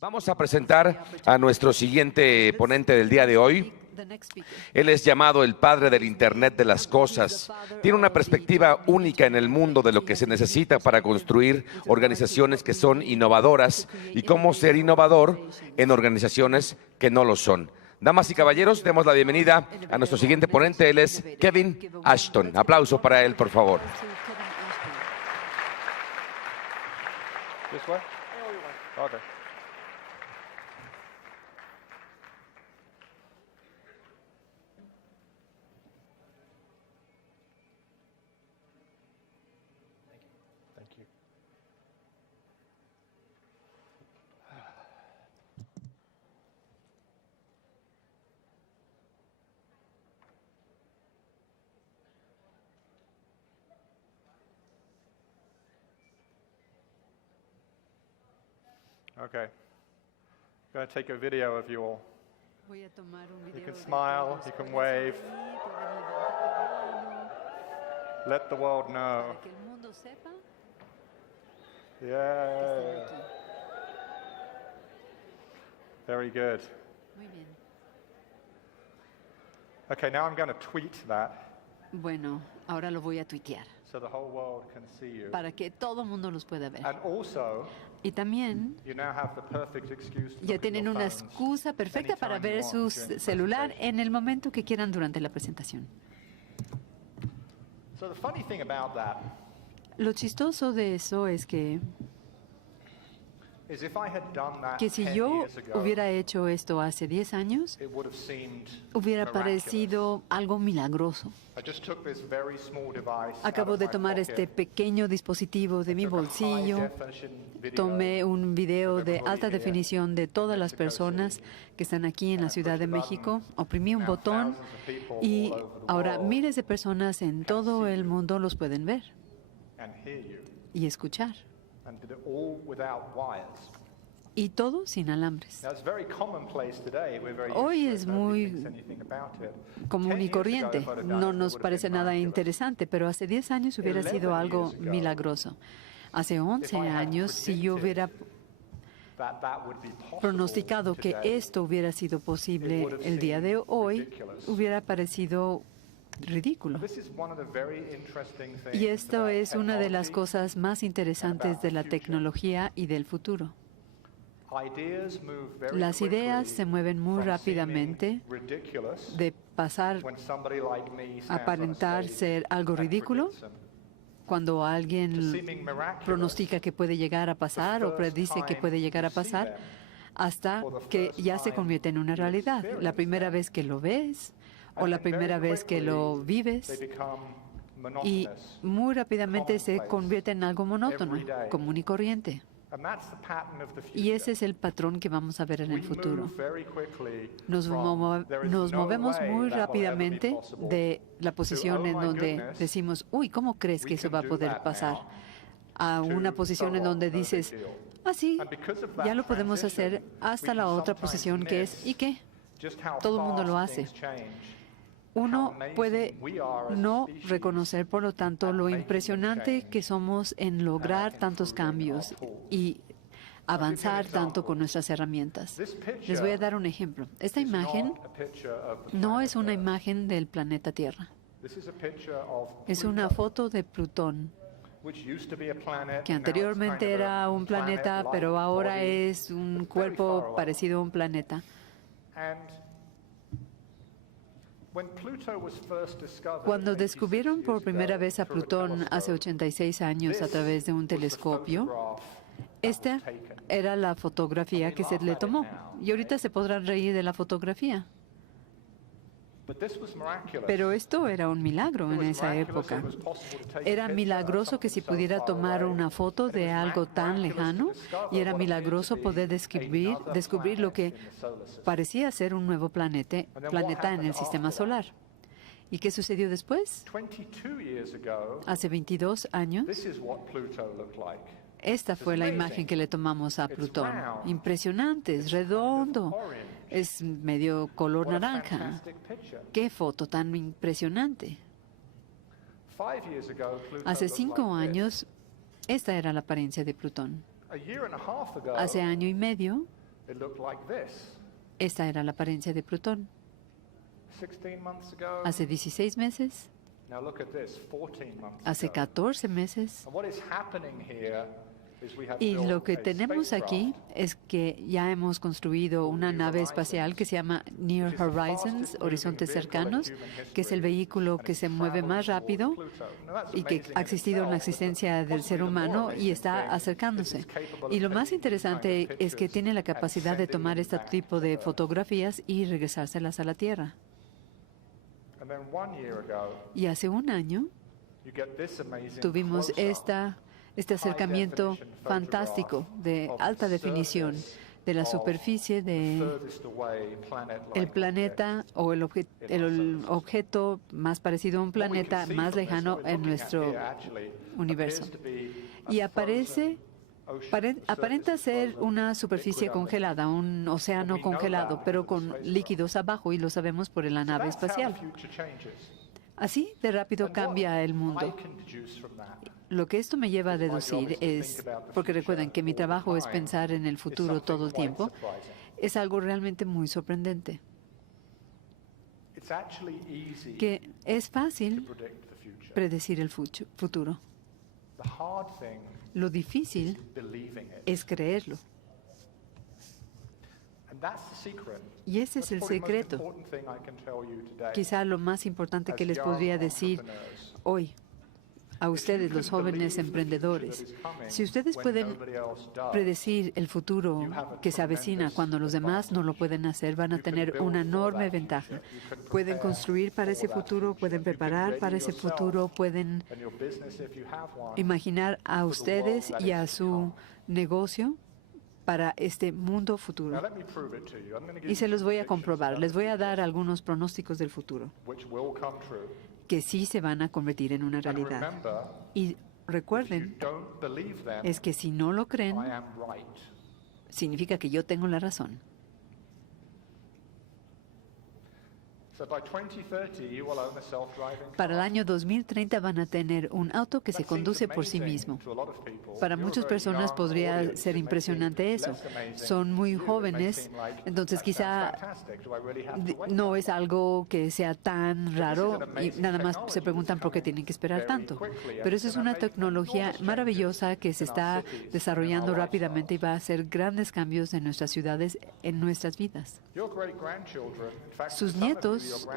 Vamos a presentar a nuestro siguiente ponente del día de hoy. Él es llamado el padre del Internet de las cosas. Tiene una perspectiva única en el mundo de lo que se necesita para construir organizaciones que son innovadoras y cómo ser innovador en organizaciones que no lo son. Damas y caballeros, demos la bienvenida a nuestro siguiente ponente. Él es Kevin Ashton. Aplauso para él, por favor. Okay. Thank you. Okay. I'm going to take a video of you all. Voy a tomar un You video can de smile, todos. you can Pueden wave. sonreír, pueden levantar la mano, Let the world know. para que el mundo sepa que Yeah. están aquí. Very good. Muy bien. Okay, now I'm going to tweet that Bueno, ahora lo voy a tuitear so the whole world can see you. para que todo el mundo los pueda ver. And also, Y también you now have the perfect excuse to ya look at tienen your una phones excusa perfecta para anytime you ver want su during the celular presentation. en el momento que quieran durante la presentación. So the funny thing about that Lo chistoso de eso es is if I had done that que si 10 yo years ago, hubiera hecho esto hace 10 años, it would have seemed hubiera miraculous. parecido algo milagroso. I just took this very small device out Acabo of de my tomar pocket, este pequeño dispositivo de mi took a bolsillo, high-definition video tomé un video of de everybody alta here definición de todas las Mexico personas City. que están aquí en la And I Ciudad de pushed the México, button. oprimí un Now botón thousands of people y all over the ahora world miles de personas en todo see el you. mundo los pueden ver and hear you, y escuchar. and did it all without wires. Y todo sin alambres. Now it's very commonplace today. We're very Hoy used es to it. Nobody muy thinks anything about it. Común 10 y years ago, corriente. if I'd have done No it, it nos would have parece been nada miraculous. interesante, pero hace 10 años hubiera sido 11 algo years ago, milagroso. Hace 11 if I had años, si yo hubiera that would be possible pronosticado que today, esto hubiera sido posible would have el día de seemed hoy, ridiculous. hubiera parecido ridículo. This is one of the very interesting things Y esto about es una de las technology. cosas más interesantes de la tecnología y del futuro. Ideas move very Las ideas quickly se mueven muy from rápidamente seeming ridiculous de pasar when somebody like me stands on a aparentar stage ser algo and ridículo predicts them, cuando to alguien seeming miraculous pronostica que puede llegar a pasar o predice que puede llegar a pasar, hasta que ya se convierte en una realidad. La primera vez que lo ves o la primera vez que lo vives, they become y monotonous. muy rápidamente se convierte en algo monótono, común y corriente. And that's the pattern of the future. Y ese es el patrón que vamos a ver en el We futuro. move very quickly Nos from, "There is no movemos way muy that will ever be rápidamente possible", de la posición "Oh en my donde goodness, decimos, uy, ¿cómo crees que we eso can va a do poder that pasar? now, A una to, posición "So en what, donde no big dices, deal". ah, sí, And because of ya that lo podemos hacer, transition, hasta we la can otra sometimes posición que es, miss ¿y qué? just how Todo el mundo lo fast hace. things change, Uno how amazing puede we are as a no species reconocer, por lo tanto, at lo making impresionante change que somos en lograr tantos improving cambios our tools. y avanzar tanto example. con nuestras herramientas. This picture Les voy a dar un ejemplo. Esta is imagen not a picture of the no planet es una Earth. imagen del planeta Tierra. This is a picture of Es una Pluto, foto de Plutón, which used to be a planet, que now it's anteriormente kind of era a un planeta, planet-like pero ahora body. es un very far cuerpo away. parecido a un planeta. And when Pluto was first discovered Cuando 86 descubrieron por years primera ago vez a through a Plutón hace telescope, 86 años a this través de un was the telescopio, photograph that esta was taken. era la fotografía que se le tomó. Y ahorita se podrán reír de la fotografía. But this was miraculous. Pero esto era un milagro It en was esa miraculous, época. it was possible to take a Era picture of milagroso que something se so pudiera far tomar away. una foto And it de was algo tan miraculous to lejano discover y era what appeared milagroso to be poder descubrir another lo que planet in the solar system. parecía ser un nuevo planeta And then what en el happened sistema after that? solar. ¿Y qué sucedió después? 22 years ago, Hace 22 años, this is what Pluto looked like. esta fue la imagen que le tomamos a Plutón. Impresionante, es redondo, es medio color What a naranja. fantastic picture. ¡Qué foto tan impresionante! 5 years ago, Pluto Hace looked 5 like this. años, esta era la apariencia de Plutón. A year and a half ago, Hace año y medio, it looked like this. Esta era la apariencia de Plutón. 16 months ago, Hace 16 meses, now look at this, 14 months hace ago. 14 meses. And what is happening here is we have Y built lo que a tenemos aquí spacecraft es que ya hemos construido una nave espacial que se llama Near Horizons, Horizontes Cercanos, que es el vehículo que se mueve más rápido y que ha existido en la existencia del ser humano y está acercándose. Y lo más interesante es que tiene la capacidad de tomar este tipo de fotografías y regresárselas a la Tierra. And then 1 year ago, Y hace un año you get this amazing tuvimos close-up este acercamiento fantástico de alta definición de la superficie de furthest away planet-like el planeta o el objeto más parecido a un object. What we can planeta see más from this, lejano what we're en looking at nuestro here actually universo. appears to be a y aparece ocean, aparenta surface ser frozen, una superficie liquid underneath. congelada, un océano We know congelado, that pero because con of the líquidos abajo, y lo sabemos por la nave That's how the espacial. future changes. Así de rápido And cambia what el I mundo. can deduce from that Lo que esto me lleva a deducir es, porque recuerden que mi trabajo es pensar en el futuro todo el tiempo, es algo realmente muy sorprendente, it's actually easy que es to fácil predict the future. predecir el futuro. The hard thing Lo is difícil believing it. es creerlo. And that's the secret. Y ese es That's el probably the most secreto. important thing I can tell you today. Quizá lo más importante que As les young podría decir entrepreneurs. hoy a ustedes, los jóvenes emprendedores. Si ustedes pueden predecir el futuro que se avecina cuando los demás no lo pueden hacer, van a tener una enorme ventaja. Pueden construir para ese futuro, pueden preparar para ese futuro, pueden imaginar a ustedes y a su negocio para este mundo futuro. Y se los voy a comprobar. Les voy a dar algunos pronósticos del futuro que sí se van a convertir en una realidad. Y recuerden, es que si no lo creen, significa que yo tengo la razón. Para el año 2030 van a tener un auto que se conduce por sí mismo. Para muchas personas podría ser impresionante eso. Son muy jóvenes, entonces quizá no es algo que sea tan raro y nada más se preguntan por qué tienen que esperar tanto. Pero eso es una tecnología maravillosa que se está desarrollando rápidamente y va a hacer grandes cambios en nuestras ciudades, en nuestras vidas. Sus nietos,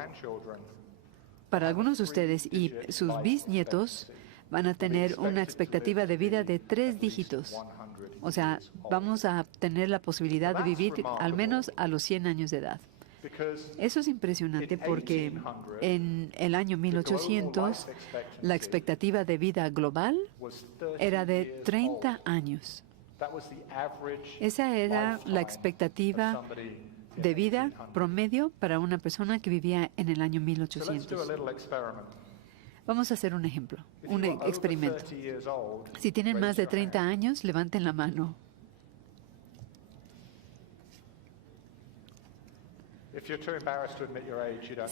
para algunos de ustedes y sus bisnietos, van a tener una expectativa de vida de 3 dígitos. O sea, vamos a tener la posibilidad de vivir al menos a los 100 años de edad. Eso es impresionante porque en el año 1800 la expectativa de vida global era de 30 años. Esa era la expectativa de vida promedio para una persona que vivía en el año 1800. Vamos a hacer un ejemplo, un experimento. Si tienen más de 30 años, levanten la mano.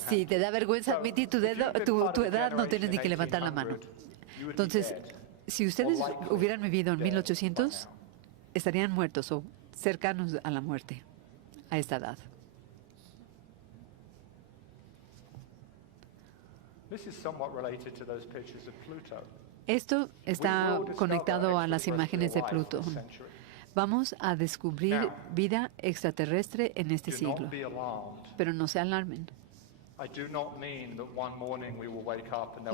Si te da vergüenza admitir tu edad, no tienes ni que levantar la mano. Entonces, si ustedes hubieran vivido en 1800, estarían muertos o cercanos a la muerte a esta edad. Esto está conectado a las imágenes de Plutón. Vamos a descubrir vida extraterrestre en este siglo, pero no se alarmen.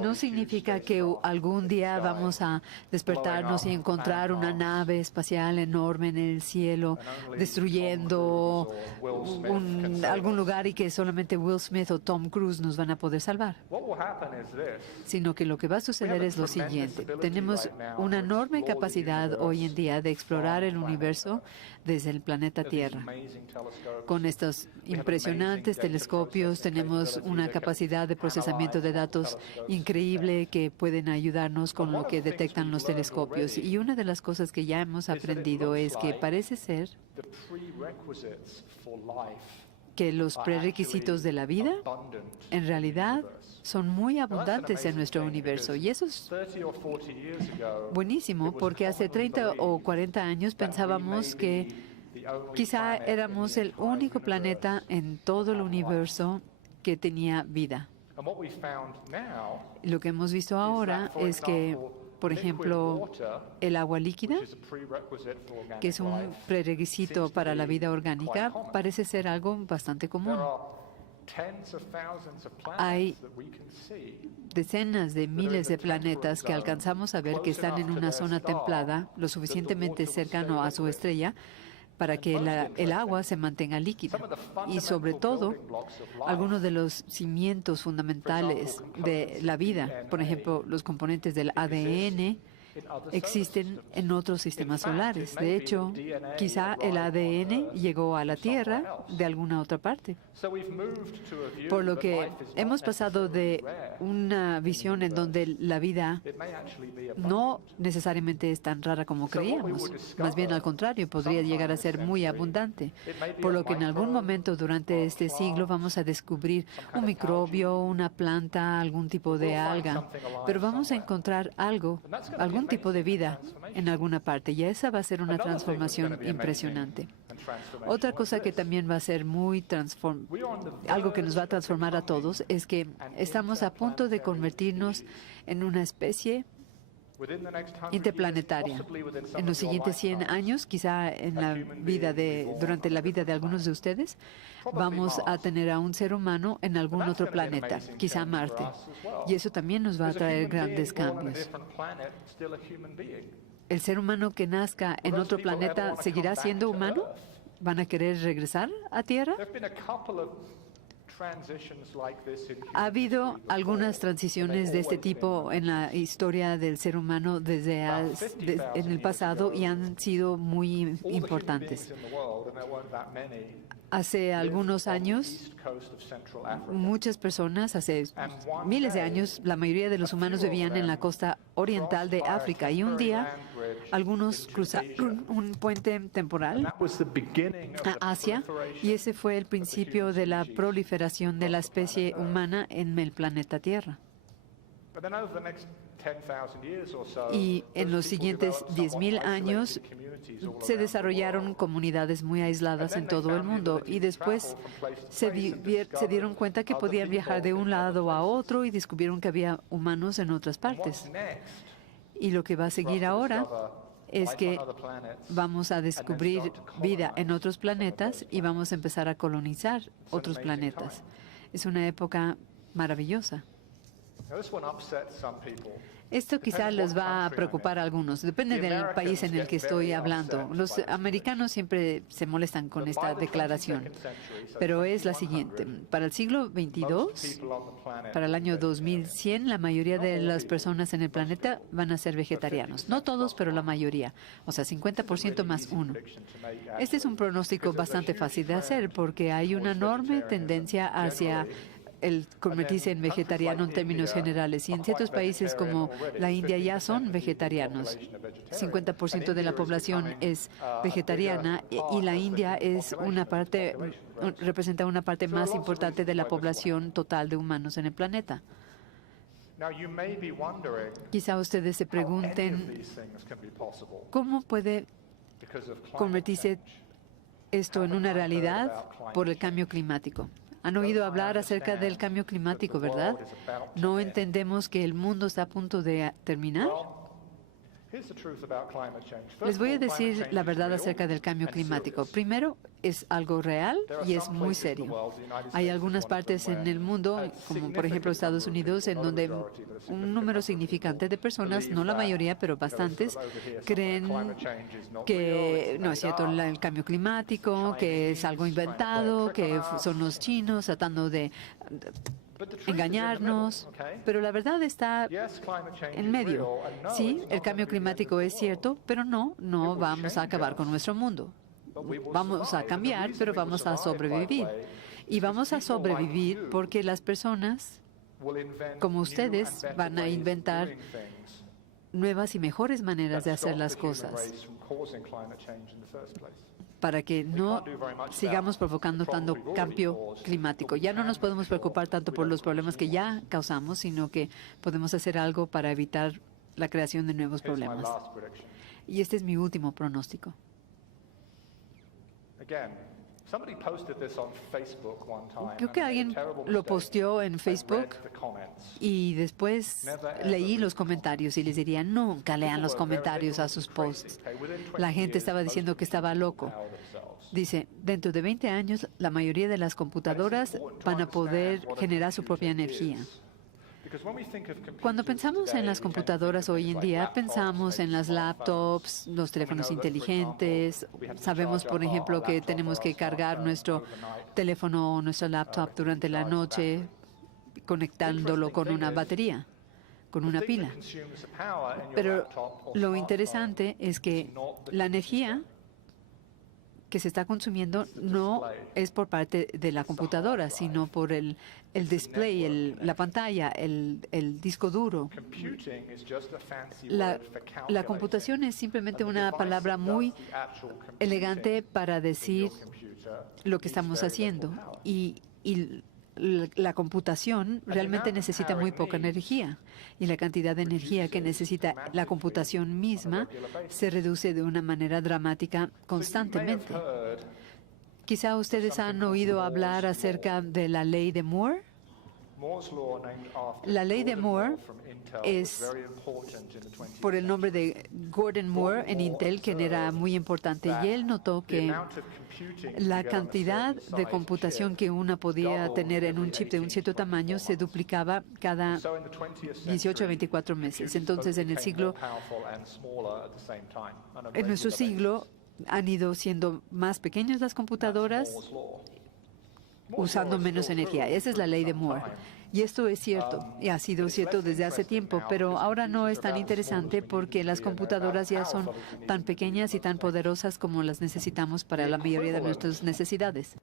No significa que algún día vamos a despertarnos y encontrar una nave espacial enorme en el cielo, destruyendo algún lugar y que solamente Will Smith o Tom Cruise nos van a poder salvar. Sino que lo que va a suceder es lo siguiente. Tenemos una enorme capacidad hoy en día de explorar el universo desde el planeta Tierra. Con estos impresionantes telescopios tenemos una capacidad de procesamiento de datos increíble que pueden ayudarnos con lo que detectan los telescopios. Y una de las cosas que ya hemos aprendido es que parece ser que los prerequisitos de la vida en realidad son muy abundantes en nuestro universo. Y eso es buenísimo porque hace 30 o 40 años pensábamos que Quizá éramos el único planeta en todo el universo que tenía vida. Lo que hemos visto ahora es que, por ejemplo, el agua líquida, que es un prerequisito para la vida orgánica, parece ser algo bastante común. Hay decenas de miles de planetas que alcanzamos a ver que están en una zona templada, lo suficientemente cercano a su estrella, para que el agua se mantenga líquida. Y sobre todo, algunos de los cimientos fundamentales de la vida, por ejemplo, los componentes del ADN, existen en otros sistemas solares. De hecho, quizá el ADN llegó a la Tierra de alguna otra parte. Por lo que hemos pasado de una visión en donde la vida no necesariamente es tan rara como creíamos. Más bien al contrario, podría llegar a ser muy abundante. Por lo que en algún momento durante este siglo vamos a descubrir un microbio, una planta, algún tipo de alga. Pero vamos a encontrar algún tipo de vida en alguna parte. Y esa va a ser una transformación impresionante. Otra cosa que también va a ser algo que nos va a transformar a todos es que estamos a punto de convertirnos en una especie interplanetaria. En los siguientes 100 años, quizá durante la vida de algunos de ustedes, vamos a tener a un ser humano en algún otro planeta, quizá Marte. Y eso también nos va a traer grandes cambios. ¿El ser humano que nazca en otro planeta seguirá siendo humano? ¿Van a querer regresar a Tierra? Ha habido algunas transiciones de este tipo en la historia del ser humano en el pasado y han sido muy importantes. Hace algunos años, muchas personas, hace miles de años, la mayoría de los humanos vivían en la costa oriental de África y un día algunos cruzaron un puente temporal a Asia y ese fue el principio de la proliferación de la especie humana en el planeta Tierra. Y en los siguientes 10.000 años se desarrollaron comunidades muy aisladas en todo el mundo y después se dieron cuenta que podían viajar de un lado a otro y descubrieron que había humanos en otras partes. Y lo que va a seguir ahora es que vamos a descubrir vida en otros planetas y vamos a empezar a colonizar otros planetas. Es una época maravillosa. Esto quizá les va a preocupar a algunos. Depende del país en el que estoy hablando. Los americanos siempre se molestan con esta declaración, pero es la siguiente. Para el siglo XXII, para el año 2100, la mayoría de las personas en el planeta van a ser vegetarianos. No todos, pero la mayoría. O sea, 50% más uno. Este es un pronóstico bastante fácil de hacer porque hay una enorme tendencia hacia el convertirse en vegetariano en términos generales. Y en ciertos países como la India ya son vegetarianos. 50% de la población es vegetariana y la India representa una parte más importante de la población total de humanos en el planeta. Quizá ustedes se pregunten, ¿cómo puede convertirse esto en una realidad por el cambio climático? Han oído hablar acerca del cambio climático, ¿verdad? ¿No entendemos que el mundo está a punto de terminar? Les voy a decir la verdad acerca del cambio climático. Primero, es algo real y es muy serio. Hay algunas partes en el mundo, como por ejemplo Estados Unidos, en donde un número significante de personas, no la mayoría, pero bastantes, creen que no es cierto el cambio climático, que es algo inventado, que son los chinos tratando de engañarnos, pero la verdad está en medio. Sí, el cambio climático es cierto, pero no vamos a acabar con nuestro mundo. Vamos a cambiar, pero vamos a sobrevivir. Y vamos a sobrevivir porque las personas, como ustedes, van a inventar nuevas y mejores maneras de hacer las cosas para que no sigamos provocando tanto cambio climático. Ya no nos podemos preocupar tanto por los problemas que ya causamos, sino que podemos hacer algo para evitar la creación de nuevos problemas. Y este es mi último pronóstico. Creo que alguien lo posteó en Facebook y después leí los comentarios y les diría, nunca lean los comentarios a sus posts. La gente estaba diciendo que estaba loco. Dice, dentro de 20 años, la mayoría de las computadoras van a poder generar su propia energía. Cuando pensamos en las computadoras hoy en día, pensamos en las laptops, los teléfonos inteligentes. Sabemos, por ejemplo, que tenemos que cargar nuestro teléfono o nuestra laptop durante la noche, conectándolo con una batería, con una pila. Pero lo interesante es que la energía que se está consumiendo no es por parte de la computadora, sino por el display, la pantalla, el disco duro. La computación es simplemente una palabra muy elegante para decir lo que estamos haciendo. Y la computación realmente necesita muy poca energía. Y la cantidad de energía que necesita la computación misma se reduce de una manera dramática constantemente. Quizá ustedes han oído hablar acerca de la ley de Moore. La ley de Moore es por el nombre de Gordon Moore en Intel, quien era muy importante, y él notó que la cantidad de computación que uno podía tener en un chip de un cierto tamaño se duplicaba cada 18 a 24 meses. Entonces, en nuestro siglo, han ido siendo más pequeñas las computadoras, usando menos energía. Esa es la ley de Moore. Y esto es cierto, y ha sido cierto desde hace tiempo, pero ahora no es tan interesante porque las computadoras ya son tan pequeñas y tan poderosas como las necesitamos para la mayoría de nuestras necesidades.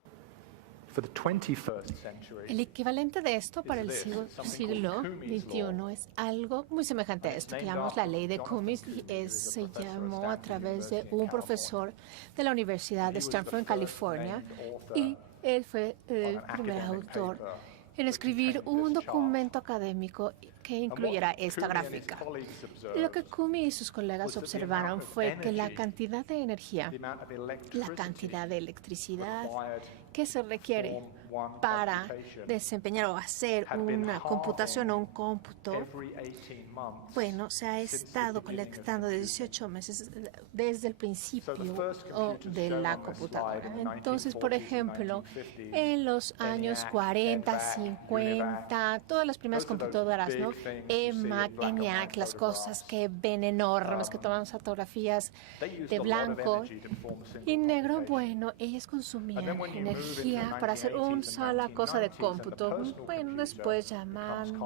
El equivalente de esto para el siglo XXI es algo muy semejante a esto que llamamos la ley de Cummings. Se llamó a través de un profesor de la Universidad de Stanford, en California, y él fue el primer autor en escribir un documento académico que incluyera esta gráfica. Lo que Cummings y sus colegas observaron fue que la cantidad de energía, la cantidad de electricidad que se requiere para desempeñar o hacer una computación o un cómputo, bueno, se ha estado colectando de 18 meses desde el principio de la computadora. Entonces, por ejemplo, en los años 40, 50, todas las primeras computadoras, ¿no? EMAC, ENIAC, las cosas que ven enormes, que toman fotografías de blanco y negro, bueno, ellas consumían energía para hacer una sola cosa de cómputo. Bueno, después llaman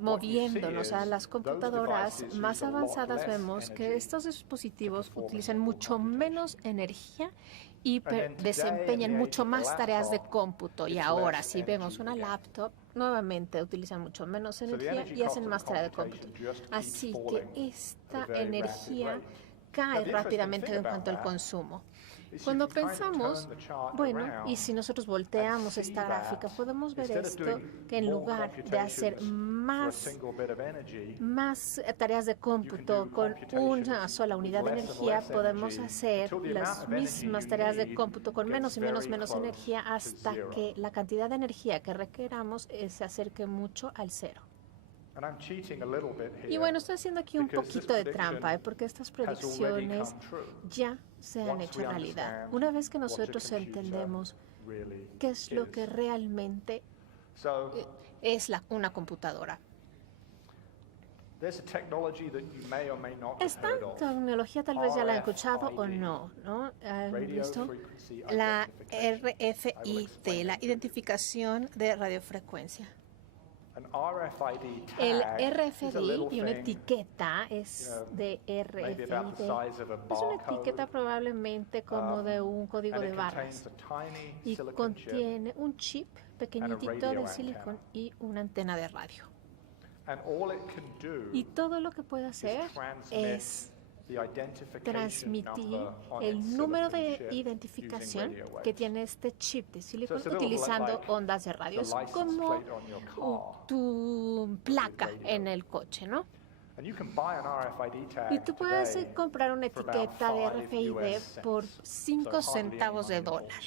moviéndonos a las computadoras más avanzadas, vemos que estos dispositivos utilizan mucho menos energía y desempeñan mucho más tareas de cómputo. Y ahora, si vemos una laptop, nuevamente utilizan mucho menos energía y hacen más tareas de cómputo. Así que esta energía cae rápidamente en cuanto al consumo. Cuando pensamos, bueno, y si nosotros volteamos esta gráfica, podemos ver esto, que en lugar de hacer más tareas de cómputo con una sola unidad de energía, podemos hacer las mismas tareas de cómputo con menos y menos energía hasta que la cantidad de energía que requeramos se acerque mucho al cero. Y bueno, estoy haciendo aquí un poquito de trampa, porque estas predicciones ya se han hecho realidad. Una vez que nosotros entendemos qué es lo que realmente es una computadora. Esta tecnología tal vez ya la han escuchado o no, ¿no? ¿Han visto? La RFID, la identificación de radiofrecuencia. El RFID y una etiqueta es de RFID. Es una etiqueta probablemente como de un código de barras y contiene un chip pequeñitito de silicón y una antena de radio. Y todo lo que puede hacer es transmitir el número de identificación que tiene este chip de silicón utilizando ondas de radio. Es como tu placa en el coche, ¿no? Y tú puedes comprar una etiqueta de RFID por 5 centavos de dólar.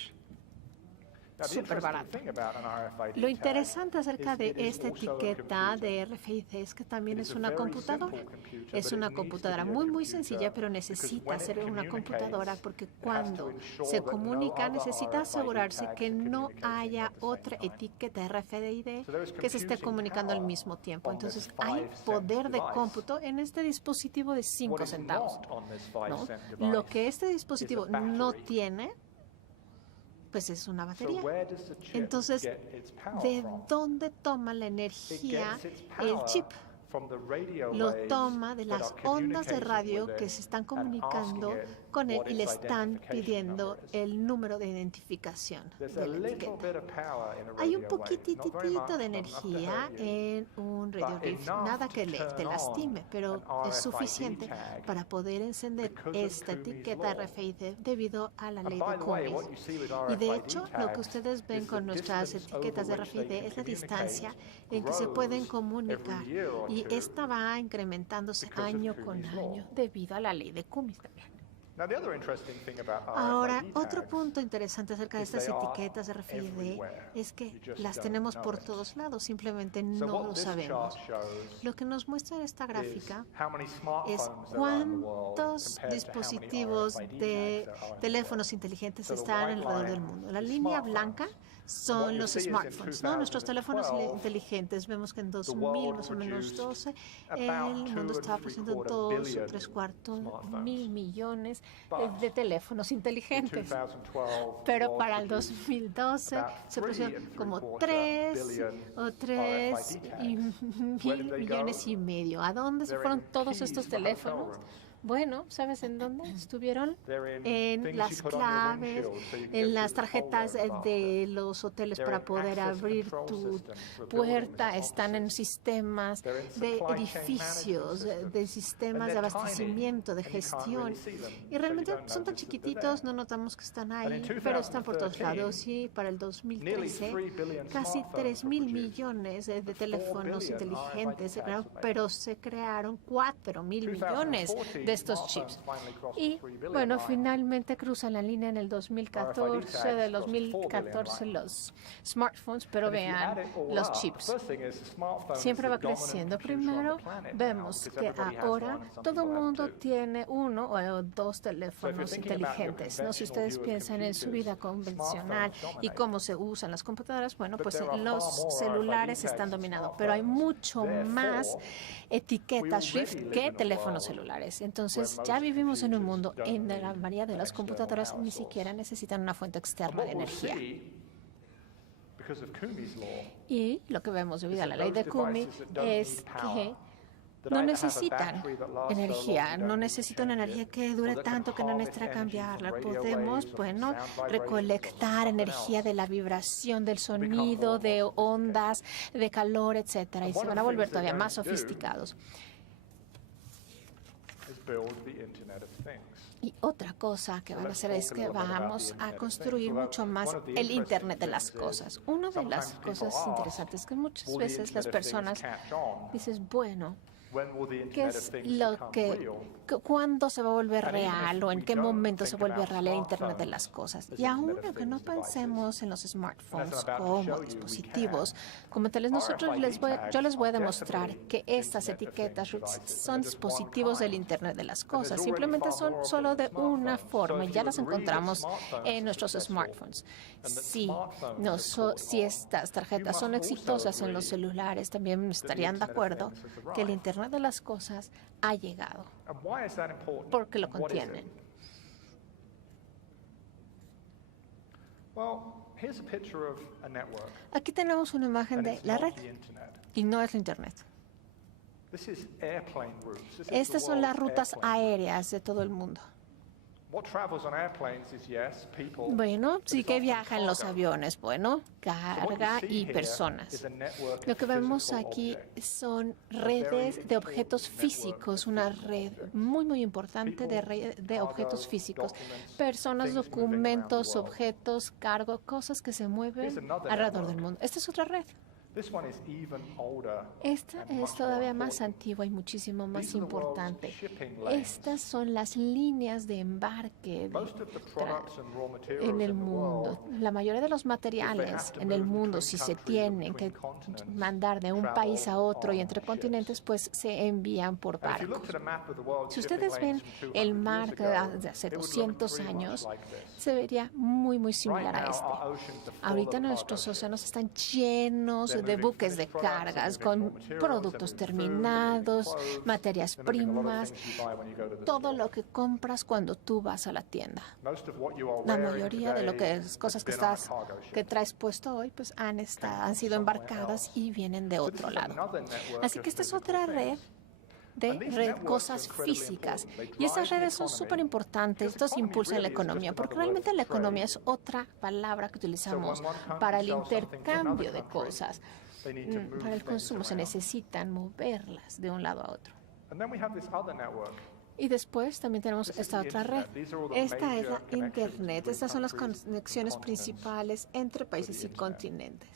Súper barato. Lo interesante acerca de esta etiqueta de RFID es que también es una computadora. Es una computadora muy sencilla, pero necesita ser una computadora porque cuando se comunica necesita asegurarse que no haya otra etiqueta RFID que se esté comunicando al mismo tiempo. Entonces hay poder de cómputo en este dispositivo de 5 centavos, ¿no? Lo que este dispositivo no tiene, pues es una batería. Entonces, ¿de dónde toma la energía el chip? Lo toma de las ondas de radio que se están comunicando con él y le están pidiendo el número de identificación de la etiqueta. Hay un poquitito de energía en un radio riff, nada que te lastime, pero es suficiente para poder encender esta etiqueta RFID debido a la ley de Cummings. Y de hecho, lo que ustedes ven con nuestras etiquetas de RFID es la distancia en que se pueden comunicar, y esta va incrementándose año con año debido a la ley de Cummings también. Ahora, otro punto interesante acerca de estas etiquetas de RFID es que las tenemos por todos lados, simplemente no lo sabemos. Lo que nos muestra esta gráfica es cuántos dispositivos de teléfonos inteligentes están alrededor del mundo. La línea blanca son los smartphones, ¿no? Nuestros teléfonos inteligentes. Vemos que en 2000, más o menos 12, el mundo estaba produciendo 2 o 3/4 mil millones de teléfonos inteligentes. Pero para el 2012 se pusieron como 3 o 3 mil millones y medio. ¿A dónde se fueron todos estos teléfonos? Bueno, ¿sabes en dónde estuvieron? En las claves, en las tarjetas de los hoteles para poder abrir tu puerta. Están en sistemas de edificios, de sistemas de abastecimiento, de gestión. Y realmente son tan chiquititos, no notamos que están ahí, pero están por todos lados. Y para el 2013, casi 3.000 millones de teléfonos inteligentes, pero se crearon 4.000 millones de estos chips. Y bueno, finalmente cruzan la línea en el 2014, de 2014 los smartphones, pero vean los chips. Siempre va creciendo. Primero vemos que ahora todo el mundo tiene 1 o 2 teléfonos inteligentes, ¿no? Si ustedes piensan en su vida convencional y cómo se usan las computadoras, bueno, pues los celulares están dominados, pero hay mucho más etiquetas Swift que teléfonos celulares. Entonces, ya vivimos en un mundo en la mayoría de las computadoras ni siquiera necesitan una fuente externa de energía. Y lo que vemos debido a la ley de Cummings es que no necesitan energía, no necesitan energía que dure tanto que no necesita cambiarla. Podemos, bueno, recolectar energía de la vibración, del sonido, de ondas, de calor, etcétera, y se van a volver todavía más sofisticados. Y otra cosa que van a hacer es que vamos a construir mucho más el Internet de las cosas. Una de las cosas interesantes es que muchas veces las personas dicen, bueno, ¿qué es lo que, cuándo se va a volver real o en qué momento se vuelve real el Internet de las cosas? Y aún aunque no pensemos en los smartphones como dispositivos como tales, yo les voy a demostrar que estas etiquetas son dispositivos del Internet de las cosas. Simplemente son solo de una forma y ya las encontramos en nuestros smartphones. Si estas tarjetas son exitosas en los celulares, también estarían de acuerdo que el Internet de las cosas ha llegado porque lo contienen. Aquí tenemos una imagen de la red y no es la Internet. Estas son las rutas aéreas de todo el mundo. Bueno, sí que viajan los aviones, bueno, carga y personas. Lo que vemos aquí son redes de objetos físicos, una red muy importante de objetos físicos, personas, documentos, objetos, cargo, cosas que se mueven alrededor del mundo. Esta es otra red. Esta es todavía más antigua y muchísimo más importante. Estas son las líneas de embarque en el mundo. La mayoría de los materiales en el mundo, si se tienen que mandar de un país a otro y entre continentes, pues se envían por barcos. Si ustedes ven el mar de hace 200 años, se vería muy, muy similar a este. Ahorita nuestros océanos están llenos de buques de cargas con productos terminados, materias primas, todo lo que compras cuando tú vas a la tienda. La mayoría de lo que es cosas que traes puesto hoy, pues han sido embarcadas y vienen de otro lado. Así que esta es otra red de cosas físicas. Y esas redes son súper importantes. Estos impulsan la economía, porque realmente la economía es otra palabra que utilizamos para el intercambio de cosas. Para el consumo se necesitan moverlas de un lado a otro. Y después también tenemos esta otra red. Esta es la Internet. Estas son las conexiones principales entre países y continentes.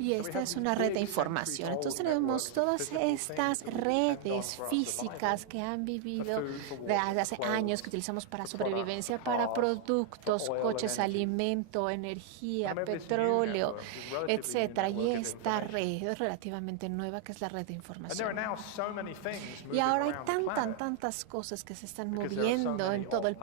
Y esta es una red de información. Entonces tenemos todas estas redes físicas que han vivido desde hace años, que utilizamos para sobrevivencia, para productos, coches, alimento, energía, petróleo, etcétera. Y esta red es relativamente nueva, que es la red de información. Y ahora hay tantas cosas que se están moviendo en todo el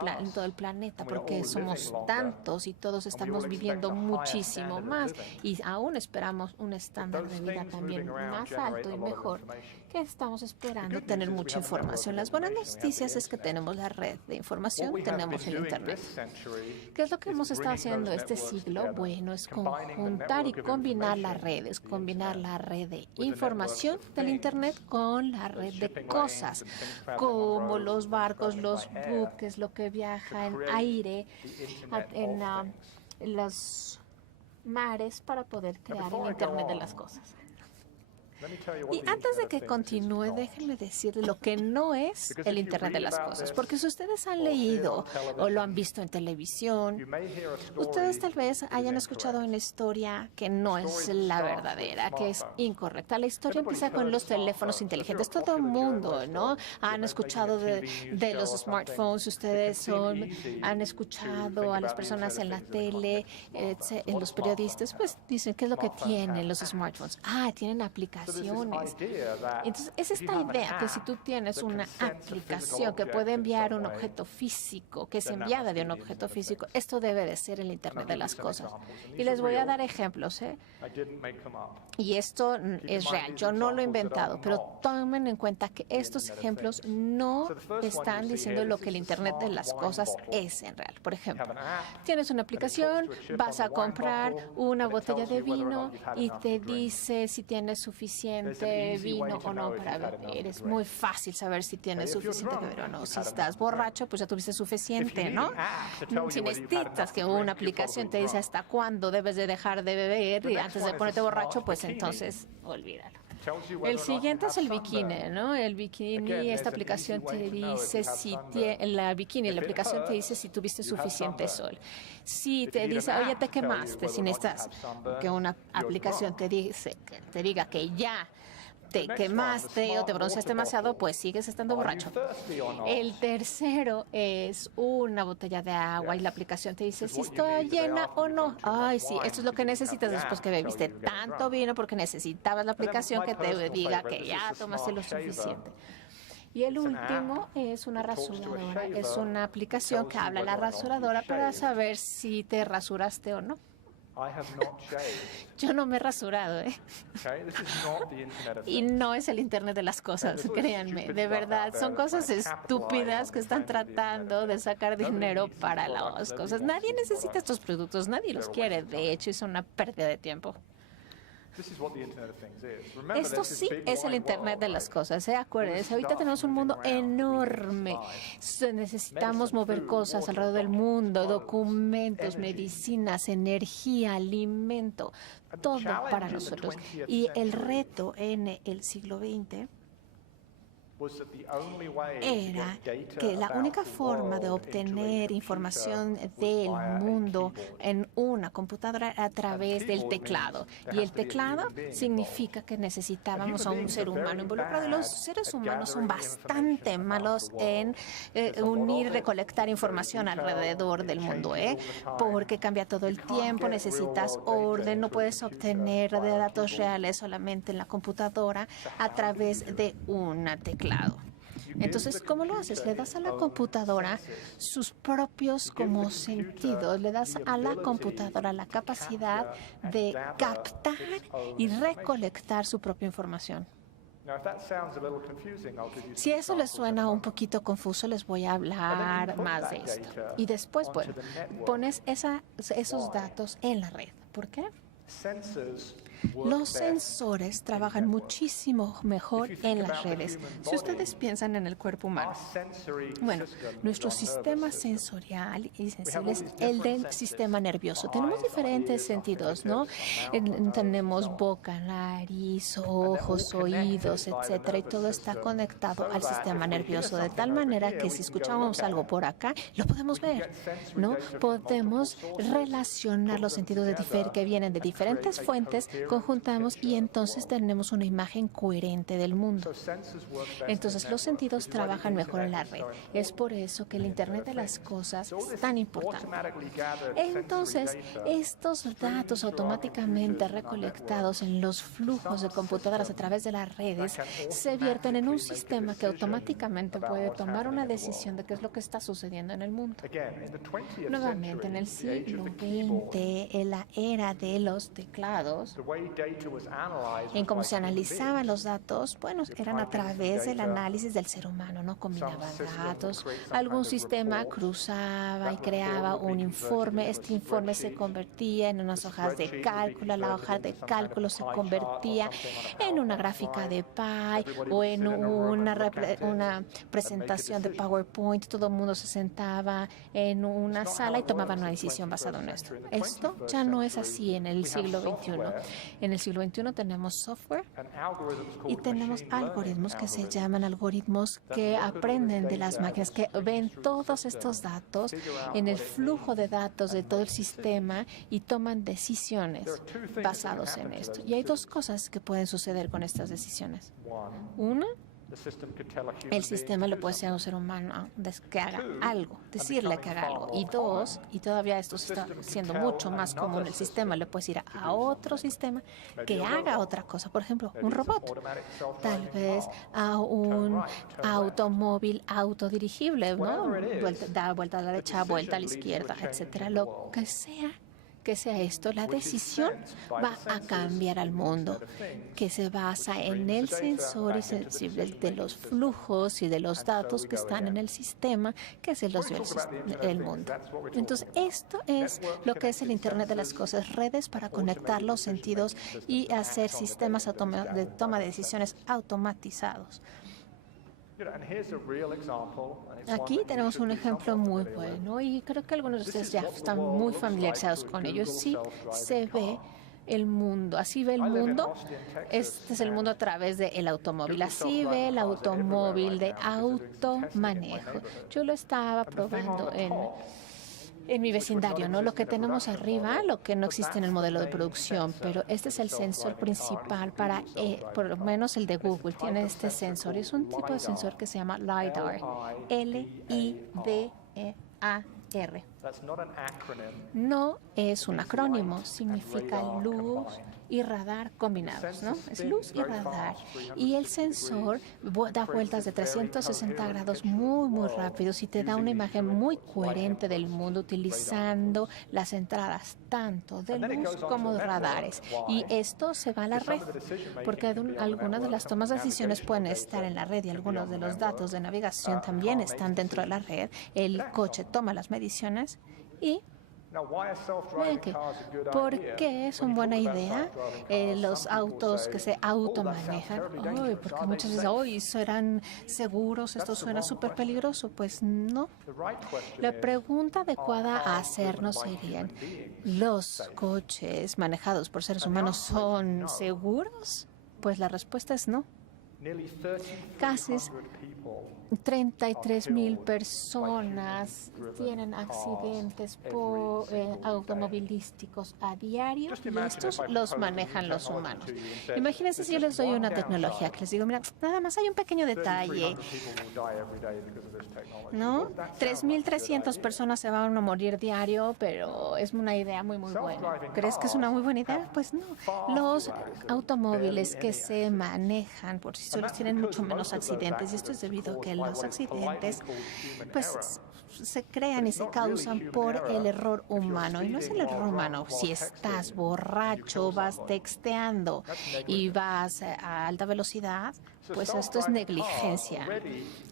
planeta, porque somos tantos y todos estamos viviendo muchísimo más, y aún esperamos un estándar de vida también más alto y mejor, que estamos esperando tener mucha información. Las buenas noticias es que tenemos la red de información, tenemos el Internet. ¿Qué es lo que hemos estado haciendo este siglo? Bueno, es conjuntar y combinar las redes, combinar la red de información del Internet con la red de cosas, como los barcos, los buques, lo que viaja en aire, en los mares, para poder crear el Internet de las cosas. Y antes de que continúe, déjenme decir lo que no es el Internet de las cosas, porque si ustedes han leído o lo han visto en televisión, ustedes tal vez hayan escuchado una historia que no es la verdadera, que es incorrecta. La historia empieza con los teléfonos inteligentes. Todo el mundo, ¿no? Han escuchado de los smartphones, ustedes han escuchado a las personas en la tele, en los periodistas, pues dicen, ¿qué es lo que tienen los smartphones? Tienen aplicaciones. Entonces, es esta idea que si tú tienes una aplicación que puede enviar un objeto físico, que es enviada de un objeto físico, esto debe de ser el Internet de las cosas. Y les voy a dar ejemplos, Y esto es real, yo no lo he inventado, pero tomen en cuenta que estos ejemplos no están diciendo lo que el Internet de las cosas es en real. Por ejemplo, tienes una aplicación, vas a comprar una botella de vino y te dice si tienes suficiente vino o no para beber. Es muy fácil saber si tienes suficiente que beber o no. Si estás borracho, pues ya tuviste suficiente, ¿no? Si necesitas que una aplicación te dice hasta cuándo debes de dejar de beber y antes de ponerte borracho, pues entonces olvídalo. El siguiente es el bikini, ¿no? El bikini, esta aplicación te dice si la aplicación te dice si tuviste suficiente sol. Si te dice, oye, te quemaste, si necesitas que una aplicación te diga que ya te quemaste o te bronceaste demasiado, pues sigues estando borracho. El tercero es una botella de agua y la aplicación te dice si está llena o no. Ay, sí, esto es lo que necesitas después que bebiste tanto vino, porque necesitabas la aplicación que te diga que ya tomaste lo suficiente. Y el último es una rasuradora. Es una aplicación que habla a la rasuradora para saber si te rasuraste o no. Yo no me he rasurado, Y no es el Internet de las cosas, créanme. De verdad, son cosas estúpidas que están tratando de sacar dinero para las cosas. Nadie necesita estos productos, nadie los quiere. De hecho, es una pérdida de tiempo. Esto sí es el Internet de las cosas, acuérdense, ahorita tenemos un mundo enorme. Necesitamos mover cosas alrededor del mundo, documentos, medicinas, energía, alimento, todo para nosotros. Y el reto en el siglo XX era que la única forma de obtener información del mundo en una computadora era a través del teclado. Y el teclado significa que necesitábamos a un ser humano involucrado. Y los seres humanos son bastante malos en unir y recolectar información alrededor del mundo, porque cambia todo el tiempo, necesitas orden, no puedes obtener datos reales solamente en la computadora a través de un teclado. Entonces, ¿cómo lo haces? Le das a la computadora sus propios como sentidos, le das a la computadora la capacidad de captar y recolectar su propia información. Si eso les suena un poquito confuso, les voy a hablar más de esto. Y después, bueno, pones esos datos en la red. ¿Por qué? Los sensores trabajan muchísimo mejor en las redes. Si ustedes piensan en el cuerpo humano, bueno, nuestro sistema sensorial y sensible es el del sistema nervioso. Tenemos diferentes sentidos, ¿no? Tenemos boca, nariz, ojos, oídos, etcétera, y todo está conectado al sistema nervioso de tal manera que si escuchamos algo por acá, lo podemos ver, ¿no? Podemos relacionar los sentidos que vienen de diferentes fuentes, conjuntamos y entonces tenemos una imagen coherente del mundo. Entonces los sentidos trabajan mejor en la red. Es por eso que el Internet de las Cosas es tan importante. Entonces, estos datos automáticamente recolectados en los flujos de computadoras a través de las redes se vierten en un sistema que automáticamente puede tomar una decisión de qué es lo que está sucediendo en el mundo. Nuevamente, en el siglo XX, en la era de los teclados, en cómo se analizaban los datos, bueno, eran a través del análisis del ser humano, ¿no? Combinaban datos, algún sistema cruzaba y creaba un informe, este informe se convertía en unas hojas de cálculo, la hoja de cálculo se convertía en una gráfica de Pi o en una presentación de PowerPoint, todo el mundo se sentaba en una sala y tomaban una decisión basada en esto. Esto ya no es así en el siglo XXI. En el siglo XXI tenemos software y tenemos algoritmos que se llaman algoritmos que aprenden de las máquinas, que ven todos estos datos en el flujo de datos de todo el sistema y toman decisiones basados en esto. Y hay dos cosas que pueden suceder con estas decisiones. Una, el sistema le puede decir a un ser humano que haga algo, decirle que haga algo. Y dos, y todavía esto está siendo mucho más común, el sistema le puede decir a otro sistema que haga otra cosa. Por ejemplo, un robot, tal vez a un automóvil autodirigible, ¿no? Da vuelta a la derecha, vuelta a la izquierda, etcétera. Lo que sea esto, la decisión va a cambiar al mundo, que se basa en el sensor y sensible de los flujos y de los datos que están en el sistema que se los dio el mundo. Entonces, esto es lo que es el Internet de las Cosas, redes para conectar los sentidos y hacer sistemas de toma de decisiones automatizados. Aquí tenemos un ejemplo muy bueno y creo que algunos de ustedes ya están muy familiarizados con ello. Sí se ve el mundo, así ve el mundo. Este es el mundo a través del automóvil. Así ve el automóvil de automanejo. Yo lo estaba probando en mi vecindario, ¿no? Lo que tenemos arriba, lo que no existe en el modelo de producción, pero este es el sensor principal para, por lo menos el de Google, tiene este sensor. Es un tipo de sensor que se llama LiDAR, L-I-D-A-R. No es un acrónimo, significa luz y radar combinados, ¿no? Es luz y radar. Y el sensor da vueltas de 360 grados muy, muy rápidos y te da una imagen muy coherente del mundo utilizando las entradas tanto de luz como de radares. Y esto se va a la red, porque algunas de las tomas de decisiones pueden estar en la red y algunos de los datos de navegación también están dentro de la red. El coche toma las mediciones y ¿por qué es una buena idea los autos que se automanejan? Porque muchas veces, ¿serán seguros? Esto suena súper peligroso. Pues no. La pregunta adecuada a hacernos sería, ¿los coches manejados por seres humanos son seguros? Pues la respuesta es no. Casi 33,000 personas tienen accidentes automovilísticos a diario y estos los manejan los humanos. Imagínense si yo les doy una tecnología que les digo, mira, nada más hay un pequeño detalle, ¿no? 3,300 personas se van a morir diario, pero es una idea muy buena. ¿Crees que es una muy buena idea? Pues no. Los automóviles que se manejan por sí solos tienen mucho menos accidentes y esto es debido a que los accidentes pues se crean y se causan por el error humano. Y no es el error humano. Si estás borracho, vas texteando y vas a alta velocidad, pues esto es negligencia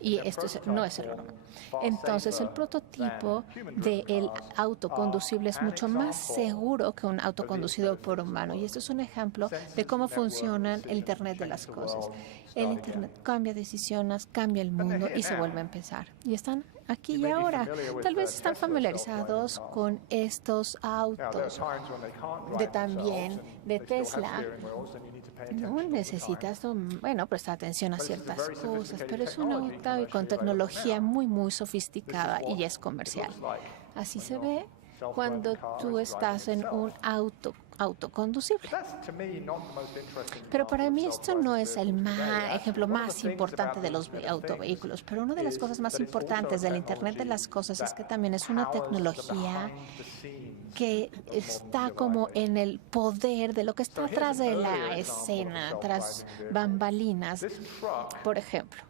y esto no es error humano. Entonces, el prototipo del auto conducible es mucho más seguro que un auto conducido por humano. Y esto es un ejemplo de cómo funciona el Internet de las cosas. El Internet cambia decisiones, cambia el mundo y se vuelve a empezar. Y están aquí y ahora. Tal vez están familiarizados con estos autos de Tesla. No necesitas, prestar atención a ciertas cosas, pero es un auto con tecnología muy sofisticada y es comercial. Así se ve cuando tú estás en un autoconducible. Pero para mí esto no es el ejemplo más importante de los autovehículos, pero una de las cosas más importantes del Internet de las cosas es que también es una tecnología que está como en el poder de lo que está atrás de la escena, tras bambalinas. Por ejemplo,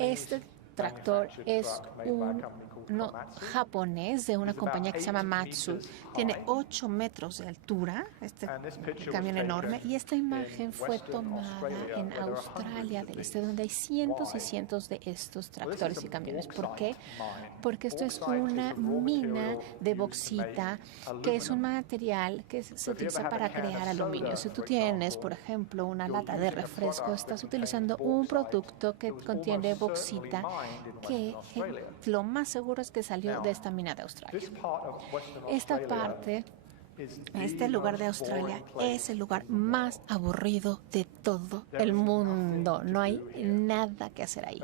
este tractor es uno japonés de una compañía que se llama Matsu. Tiene 8 metros de altura, este camión enorme, y esta imagen fue tomada en Australia del Este, donde hay cientos y cientos de estos tractores y camiones. ¿Por qué? Porque esto es una mina de bauxita, que es un material que se utiliza para crear aluminio. Si tú tienes, por ejemplo, una lata de refresco, estás utilizando un producto que contiene bauxita, que lo más seguro es que salió de esta mina de Australia. Esta parte, este lugar de Australia, es el lugar más aburrido de todo el mundo. No hay nada que hacer ahí.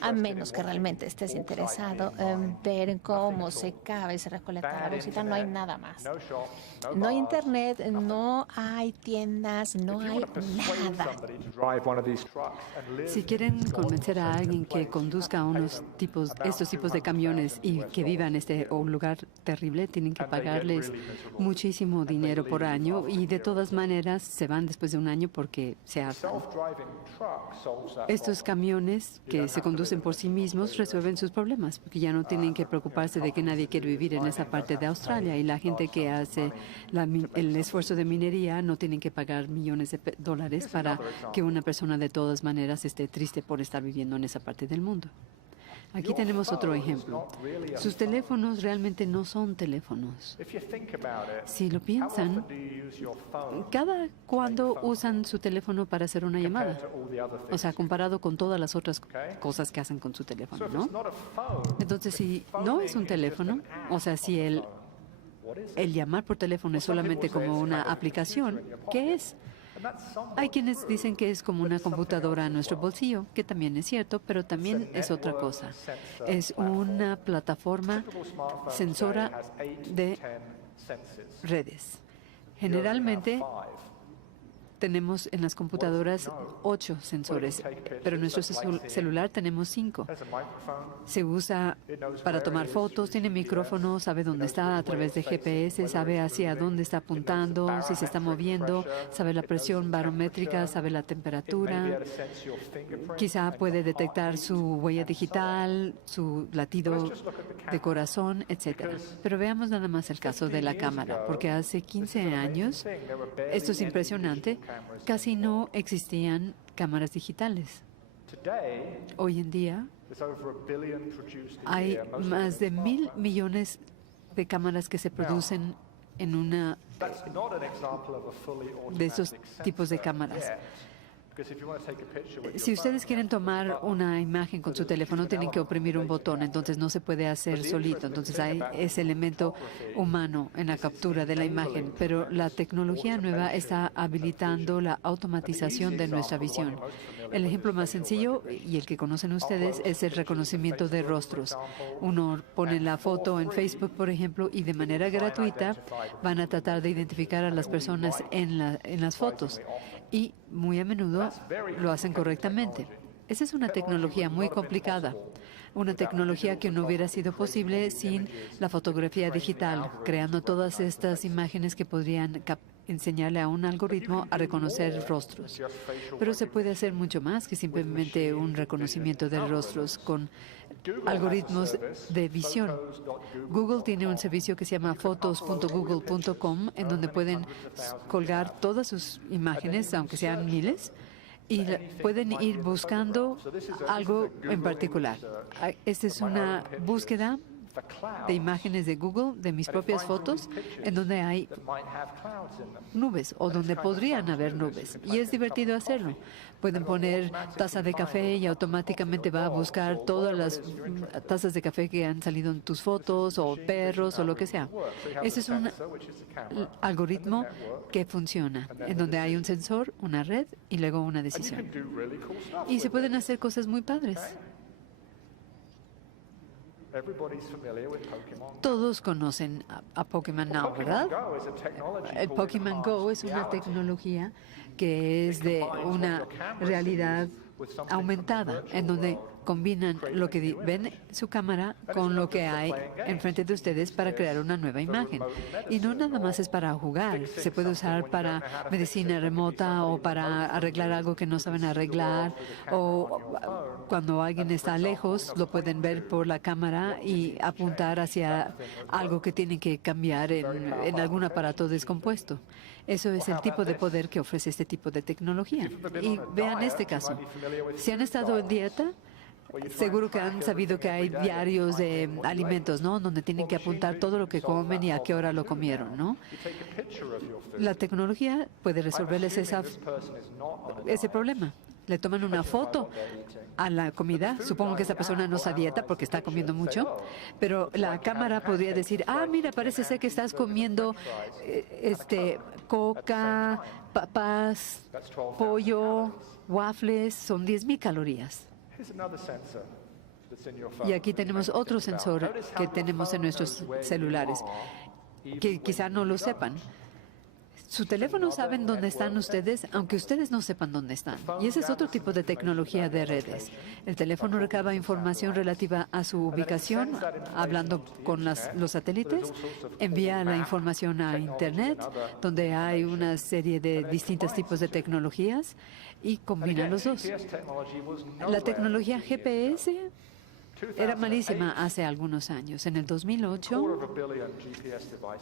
A menos que realmente estés interesado en ver cómo se cava y se recolecta la bauxita, no hay nada más. No hay internet, no hay tiendas, no hay nada. Si quieren convencer a alguien que conduzca estos tipos de camiones y que viva en este lugar terrible, tienen que pagarles muchísimo dinero por año y de todas maneras se van después de un año porque se hartan. Estos camiones que se conducen por sí mismos resuelven sus problemas porque ya no tienen que preocuparse de que nadie quiere vivir en esa parte de Australia y la gente que hace el esfuerzo de minería no tienen que pagar millones de dólares para que una persona de todas maneras esté triste por estar viviendo en esa parte del mundo. Aquí tenemos otro ejemplo. Sus teléfonos realmente no son teléfonos. Si lo piensan, ¿cada cuándo usan su teléfono para hacer una llamada? O sea, comparado con todas las otras cosas que hacen con su teléfono, ¿no? Entonces, si no es un teléfono, o sea, si el llamar por teléfono es solamente como una aplicación, ¿qué es? Hay quienes dicen que es como una computadora en nuestro bolsillo, que también es cierto, pero también es otra cosa. Es una plataforma sensora de redes. Generalmente tenemos en las computadoras 8 sensores, pero en nuestro celular tenemos 5. Se usa para tomar fotos, tiene micrófono, sabe dónde está a través de GPS, sabe hacia dónde está apuntando, si se está moviendo, sabe la presión barométrica, sabe la temperatura, quizá puede detectar su huella digital, su latido de corazón, etc. Pero veamos nada más el caso de la cámara, porque hace 15 años, esto es impresionante, casi no existían cámaras digitales. Hoy en día hay más de 1,000 millones de cámaras que se producen en una de esos tipos de cámaras. Si ustedes quieren tomar una imagen con su teléfono, tienen que oprimir un botón, entonces no se puede hacer solito. Entonces hay ese elemento humano en la captura de la imagen. Pero la tecnología nueva está habilitando la automatización de nuestra visión. El ejemplo más sencillo, y el que conocen ustedes, es el reconocimiento de rostros. Uno pone la foto en Facebook, por ejemplo, y de manera gratuita van a tratar de identificar a las personas en las fotos. Y muy a menudo lo hacen correctamente. Esa es una tecnología muy complicada, una tecnología que no hubiera sido posible sin la fotografía digital, creando todas estas imágenes que podrían enseñarle a un algoritmo a reconocer rostros. Pero se puede hacer mucho más que simplemente un reconocimiento de rostros con algoritmos de visión. Google tiene un servicio que se llama fotos.google.com, en donde pueden colgar todas sus imágenes, aunque sean miles, y pueden ir buscando algo en particular. Esta es una búsqueda de imágenes de Google, de mis propias fotos, en donde hay nubes o donde podrían haber nubes. Y es divertido hacerlo. Pueden poner taza de café y automáticamente va a buscar todas las tazas de café que han salido en tus fotos o perros o lo que sea. Ese es un algoritmo que funciona, en donde hay un sensor, una red y luego una decisión. Y se pueden hacer cosas muy padres. Todos conocen a Pokémon Now, ¿verdad? El Pokémon Go es una tecnología que es de una realidad aumentada, en donde combinan lo que ven su cámara con lo que hay enfrente de ustedes para crear una nueva imagen. Y no nada más es para jugar, se puede usar para medicina remota o para arreglar algo que no saben arreglar, o cuando alguien está lejos lo pueden ver por la cámara y apuntar hacia algo que tienen que cambiar en algún aparato descompuesto. Eso es el tipo de poder que ofrece este tipo de tecnología. Y vean este caso. Si han estado en dieta, seguro que han sabido que hay diarios de alimentos, ¿no? Donde tienen que apuntar todo lo que comen y a qué hora lo comieron, ¿no? La tecnología puede resolverles ese problema. Le toman una foto a la comida. Supongo que esa persona no está a dieta porque está comiendo mucho, pero la cámara podría decir, mira, parece ser que estás comiendo coca, papas, pollo, waffles, son 10,000 calorías. Y aquí tenemos otro sensor que tenemos en nuestros celulares, que quizá no lo sepan. Su teléfono saben dónde están ustedes, aunque ustedes no sepan dónde están. Y ese es otro tipo de tecnología de redes. El teléfono recaba información relativa a su ubicación, hablando con los satélites, envía la información a Internet, donde hay una serie de distintos tipos de tecnologías, y combina los dos. La tecnología GPS era malísima hace algunos años. En el 2008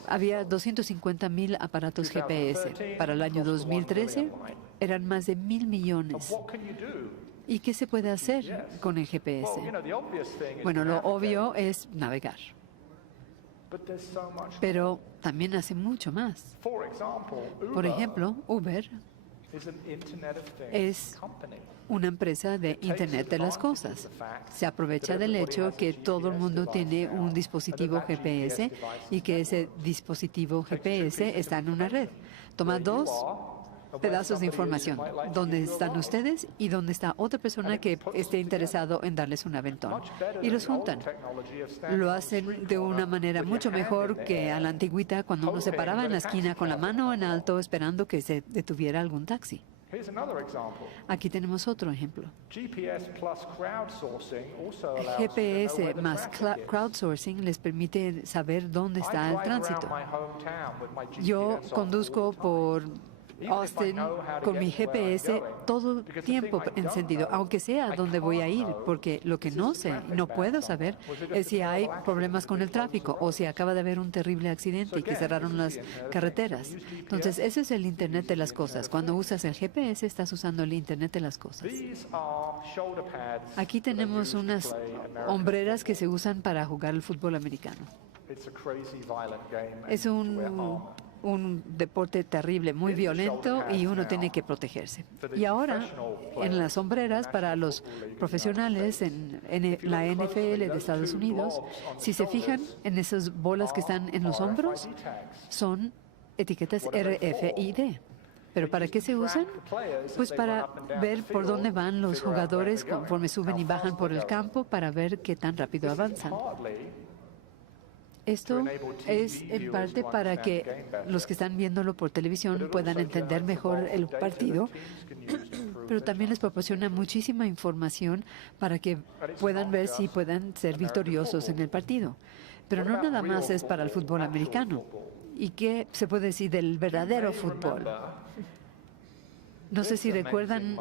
había 250,000 aparatos GPS. Para el año 2013 eran más de 1,000 millones. ¿Y qué se puede hacer con el GPS? Bueno, lo obvio es navegar. Pero también hace mucho más. Por ejemplo, Uber es una empresa de Internet de las cosas. Se aprovecha del hecho que todo el mundo tiene un dispositivo GPS y que ese dispositivo GPS está en una red. Toma dos pedazos de información, dónde están ustedes y dónde está otra persona que esté interesado en darles un aventón. Y los juntan. Lo hacen de una manera mucho mejor que a la antigüita, cuando uno se paraba en la esquina con la mano en alto esperando que se detuviera algún taxi. Aquí tenemos otro ejemplo. GPS más crowdsourcing les permite saber dónde está el tránsito. Yo conduzco por Austin con mi GPS todo el tiempo encendido, aunque sea donde voy a ir, porque lo que no sé, no puedo saber, es si hay problemas con el tráfico o si acaba de haber un terrible accidente y que cerraron las carreteras. Entonces, ese es el Internet de las cosas. Cuando usas el GPS, estás usando el Internet de las cosas. Aquí tenemos unas hombreras que se usan para jugar el fútbol americano. Es un un deporte terrible, muy violento, y uno tiene que protegerse. Y ahora, en las sombreras para los profesionales en la NFL de Estados Unidos, si se fijan en esas bolas que están en los hombros, son etiquetas RFID. ¿Pero para qué se usan? Pues para ver por dónde van los jugadores conforme suben y bajan por el campo, para ver qué tan rápido avanzan. Esto es en parte para que los que están viéndolo por televisión puedan entender mejor el partido, pero también les proporciona muchísima información para que puedan ver si puedan ser victoriosos en el partido. Pero no nada más es para el fútbol americano. ¿Y qué se puede decir del verdadero fútbol? No sé si recuerdan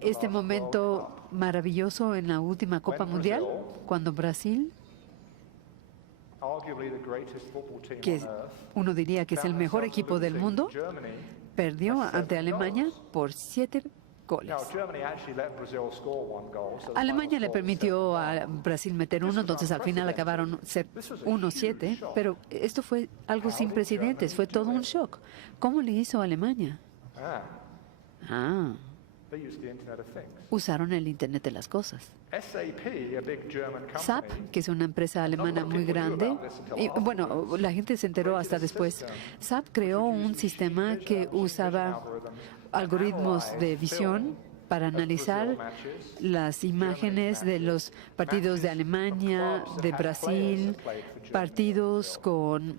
este momento maravilloso en la última Copa Mundial, cuando Brasil, que uno diría que es el mejor equipo del mundo, perdió ante Alemania por 7 goles. Alemania le permitió a Brasil meter uno, entonces al final acabaron ser 1-7, pero esto fue algo sin precedentes, fue todo un shock. ¿Cómo le hizo Alemania? Usaron el Internet de las cosas. SAP, que es una empresa alemana muy grande, y bueno, la gente se enteró hasta después. SAP creó un sistema que usaba algoritmos de visión para analizar las imágenes de los partidos de Alemania, de Brasil, partidos con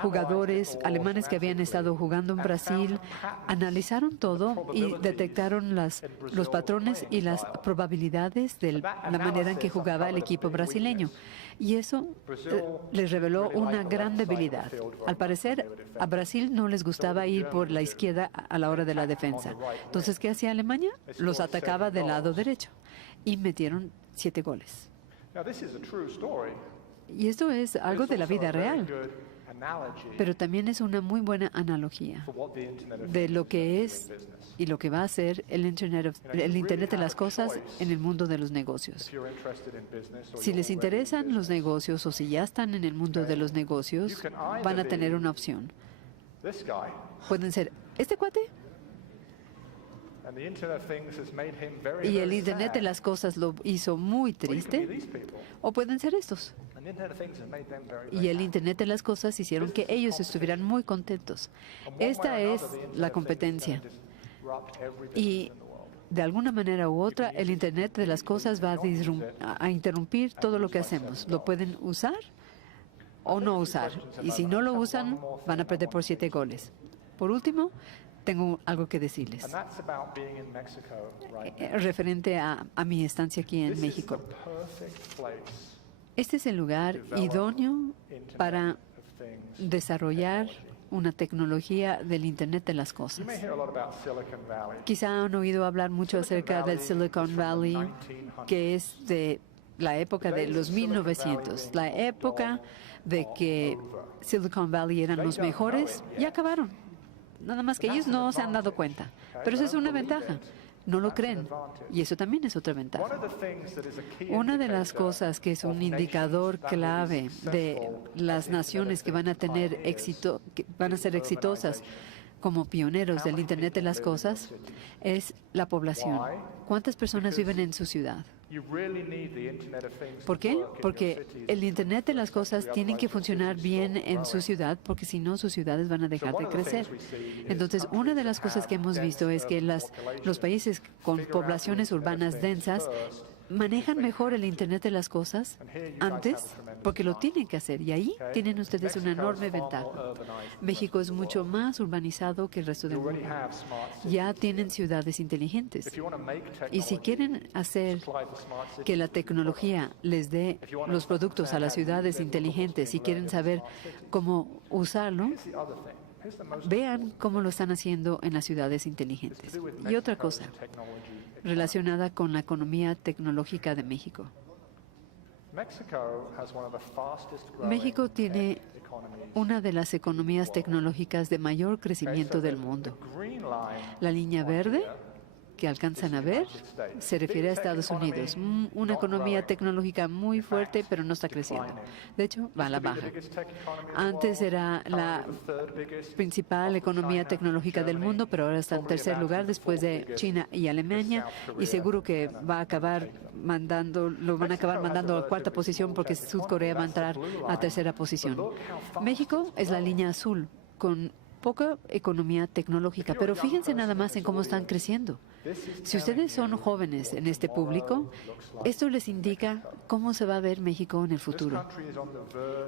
jugadores alemanes que habían estado jugando en Brasil. Analizaron todo y detectaron los patrones y las probabilidades de la manera en que jugaba el equipo brasileño. Y eso les reveló una gran debilidad. Al parecer, a Brasil no les gustaba ir por la izquierda a la hora de la defensa. Entonces, ¿qué hacía Alemania? Los atacaba del lado derecho y metieron 7 goles. Y esto es algo de la vida real, pero también es una muy buena analogía de lo que es y lo que va a ser el Internet de las cosas en el mundo de los negocios. Si les interesan los negocios o si ya están en el mundo de los negocios, van a tener una opción. Pueden ser este cuate, y el Internet de las cosas lo hizo muy triste, o pueden ser estos. Y el Internet de las cosas hicieron que ellos estuvieran muy contentos. Esta es la competencia. Y de alguna manera u otra, el Internet de las cosas va a interrumpir todo lo que hacemos. Lo pueden usar o no usar. Y si no lo usan, van a perder por 7 goles. Por último, tengo algo que decirles referente a mi estancia aquí en México. Este es el lugar idóneo para desarrollar una tecnología del Internet de las cosas. Quizá han oído hablar mucho acerca del Silicon Valley, que es de la época de los 1900, la época de que Silicon Valley eran los mejores, y acabaron. Nada más que ellos no se han dado cuenta. Pero eso es una ventaja. No lo creen. Y eso también es otra ventaja. Una de las cosas que es un indicador clave de las naciones que van a tener éxito, que van a ser exitosas como pioneros del Internet de las cosas, es la población. ¿Cuántas personas viven en su ciudad? ¿Por qué? Porque el Internet de las cosas tiene que funcionar bien en su ciudad, porque si no, sus ciudades van a dejar de crecer. Entonces, una de las cosas que hemos visto es que los países con poblaciones urbanas densas manejan mejor el Internet de las cosas antes, porque lo tienen que hacer, y ahí tienen ustedes una enorme ventaja. México es mucho más urbanizado que el resto del mundo. Ya tienen ciudades inteligentes. Y si quieren hacer que la tecnología les dé los productos a las ciudades inteligentes y quieren saber cómo usarlo, vean cómo lo están haciendo en las ciudades inteligentes. Y otra cosa relacionada con la economía tecnológica de México. México tiene una de las economías tecnológicas de mayor crecimiento del mundo. La línea verde que alcanzan a ver se refiere a Estados Unidos. Una economía tecnológica muy fuerte, pero no está creciendo. De hecho, va a la baja. Antes era la principal economía tecnológica del mundo, pero ahora está en tercer lugar después de China y Alemania, y seguro que lo van a acabar mandando a cuarta posición porque Sur Corea va a entrar a tercera posición. México es la línea azul, con poca economía tecnológica, pero fíjense nada más en cómo están creciendo. Si ustedes son jóvenes en este público, esto les indica cómo se va a ver México en el futuro.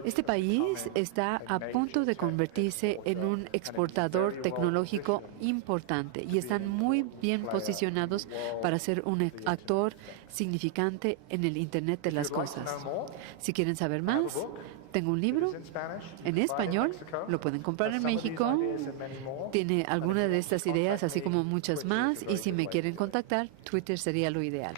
Este país está a punto de convertirse en un exportador tecnológico importante y están muy bien posicionados para ser un actor significante en el Internet de las cosas. Si quieren saber más, tengo un libro en español, lo pueden comprar en México, tiene algunas de estas ideas, así como muchas más, y si me quieren contactar, Twitter sería lo ideal.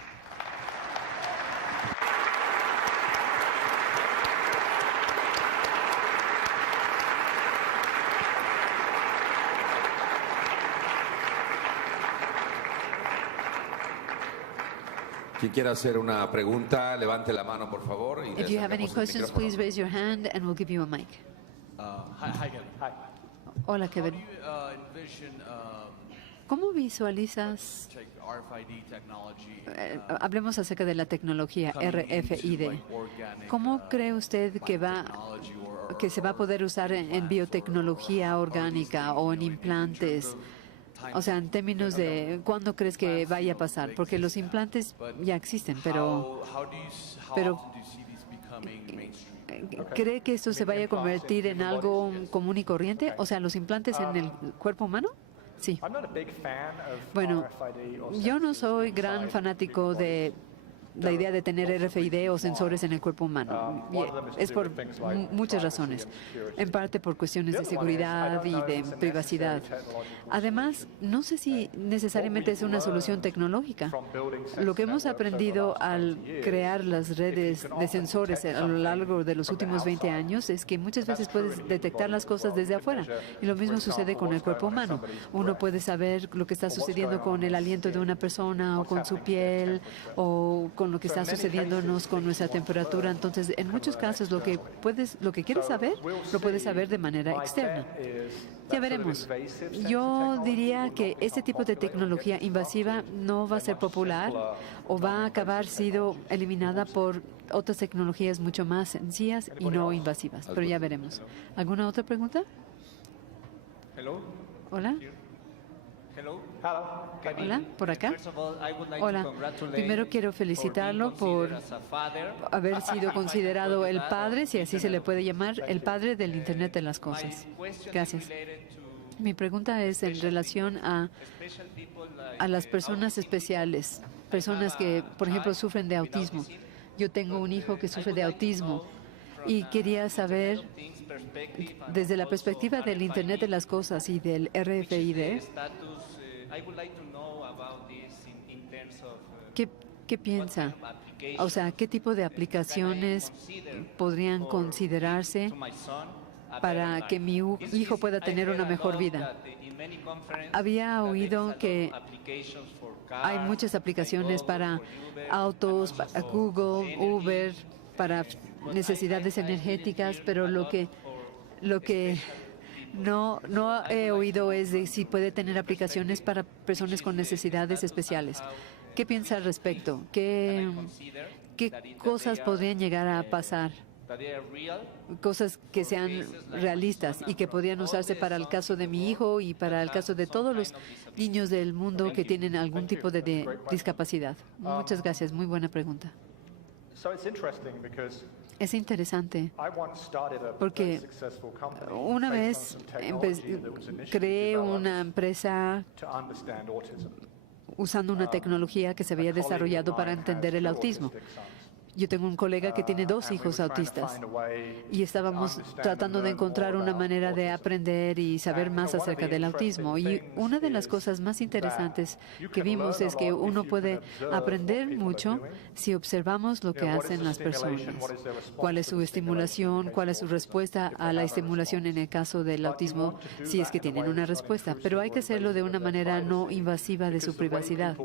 Quien quiera hacer una pregunta, levante la mano, por favor. Y If you have any questions, please raise your hand and we'll give you a mic. Hi, Kevin. Hola, Kevin. Envision ¿Cómo visualizas? RFID technology. Hablemos acerca de la tecnología RFID. ¿Cómo cree usted que se va a poder usar en biotecnología orgánica o en implantes? O sea, en términos de cuándo crees que vaya a pasar, porque los implantes ya existen, pero ¿cree que esto se vaya a convertir en algo común y corriente? O sea, los implantes en el cuerpo humano. Sí. Bueno, yo no soy gran fanático de la idea de tener RFID o sensores en el cuerpo humano. Es por muchas razones. En parte por cuestiones de seguridad y de privacidad. Además, no sé si necesariamente es una solución tecnológica. Lo que hemos aprendido al crear las redes de sensores a lo largo de los últimos 20 años es que muchas veces puedes detectar las cosas desde afuera. Y lo mismo sucede con el cuerpo humano. Uno puede saber lo que está sucediendo con el aliento de una persona o con su piel o con lo que está sucediéndonos con nuestra temperatura. Entonces, en muchos casos, lo que quieres saber, lo puedes saber de manera externa. Ya veremos. Yo diría que este tipo de tecnología invasiva no va a ser popular o va a acabar siendo eliminada por otras tecnologías mucho más sencillas y no invasivas. Pero ya veremos. ¿Alguna otra pregunta? Hola. Hola, por acá. Hola, primero quiero felicitarlo por haber sido considerado el padre, si así se le puede llamar, el padre del Internet de las cosas. Gracias. Mi pregunta es en relación a las personas especiales, personas que, por ejemplo, sufren de autismo. Yo tengo un hijo que sufre de autismo y quería saber, desde la perspectiva del Internet de las cosas y del RFID, ¿qué piensa? O sea, ¿qué tipo de aplicaciones podrían considerarse para que mi hijo pueda tener una mejor vida? Había oído que hay muchas aplicaciones para autos, para Google, Uber, para necesidades energéticas, pero lo que no he oído es de si puede tener aplicaciones para personas con necesidades especiales. ¿Qué piensa al respecto? ¿Qué cosas podrían llegar a pasar? Cosas que sean realistas y que podrían usarse para el caso de mi hijo y para el caso de todos los niños del mundo que tienen algún tipo de discapacidad. Muchas gracias. Muy buena pregunta. Es interesante porque una vez creé una empresa usando una tecnología que se había desarrollado para entender el autismo. Yo tengo un colega que tiene 2 hijos autistas y estábamos tratando de encontrar una manera de aprender y saber más acerca del autismo. Y una de las cosas más interesantes que vimos es que uno puede aprender mucho si observamos lo que hacen las personas. Cuál es su estimulación, cuál es su respuesta a la estimulación en el caso del autismo, si es que tienen una respuesta. Pero hay que hacerlo de una manera no invasiva de su privacidad,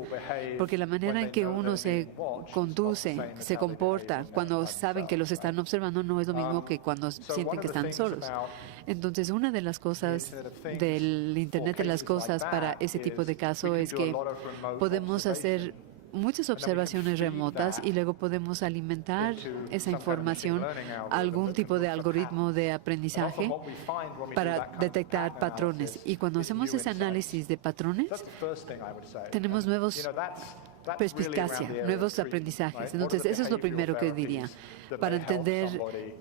porque la manera en que uno se conduce, se comporta cuando saben que los están observando no es lo mismo que cuando sienten que están solos. Entonces, una de las cosas del Internet de las cosas para ese tipo de caso es que podemos hacer muchas observaciones remotas y luego podemos alimentar esa información a algún tipo de algoritmo de aprendizaje para detectar patrones. Y cuando hacemos ese análisis de patrones, tenemos nuevos perspicacia, nuevos aprendizajes. Entonces, eso es lo primero que diría, para entender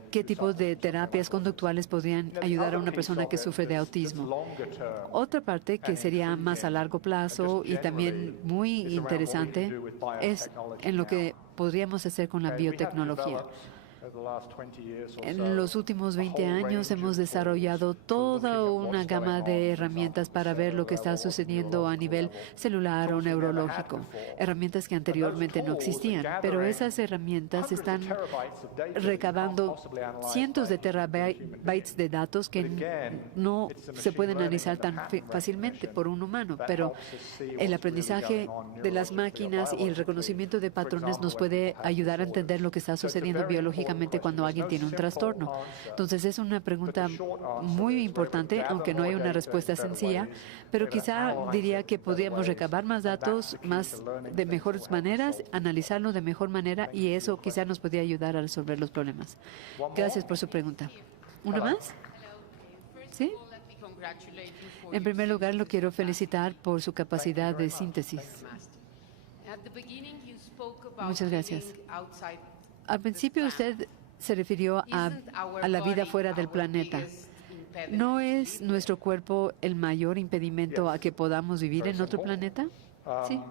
qué tipo de terapias conductuales podrían ayudar a una persona que sufre de autismo. Otra parte que sería más a largo plazo y también muy interesante es en lo que podríamos hacer con la biotecnología. En los últimos 20 años hemos desarrollado toda una gama de herramientas para ver lo que está sucediendo a nivel celular o neurológico, herramientas que anteriormente no existían, pero esas herramientas están recabando cientos de terabytes de datos que no se pueden analizar tan fácilmente por un humano, pero el aprendizaje de las máquinas y el reconocimiento de patrones nos puede ayudar a entender lo que está sucediendo biológicamente cuando alguien tiene un trastorno. Entonces, es una pregunta muy importante, aunque no hay una respuesta sencilla, pero quizá diría que podríamos recabar más datos, de mejores maneras, analizarlo de mejor manera, y eso quizá nos podría ayudar a resolver los problemas. Gracias por su pregunta. ¿Una más? ¿Sí? En primer lugar, lo quiero felicitar por su capacidad de síntesis. Muchas gracias. Al principio usted se refirió a la vida fuera del planeta. ¿No es nuestro cuerpo el mayor impedimento a que podamos vivir en otro planeta? Sí.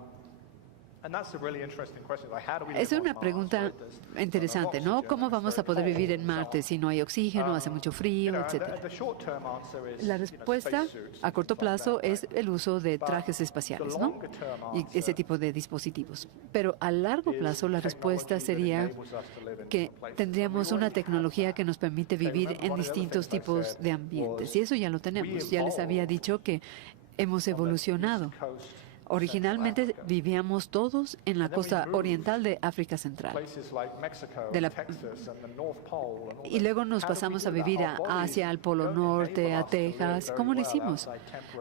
Es una pregunta interesante, ¿no? ¿Cómo vamos a poder vivir en Marte si no hay oxígeno, hace mucho frío, etcétera? La respuesta a corto plazo es el uso de trajes espaciales, ¿no? Y ese tipo de dispositivos. Pero a largo plazo la respuesta sería que tendríamos una tecnología que nos permite vivir en distintos tipos de ambientes. Y eso ya lo tenemos. Ya les había dicho que hemos evolucionado. Originalmente vivíamos todos en la costa oriental de África Central. Y luego nos pasamos a vivir hacia el Polo Norte, a Texas. ¿Cómo lo hicimos?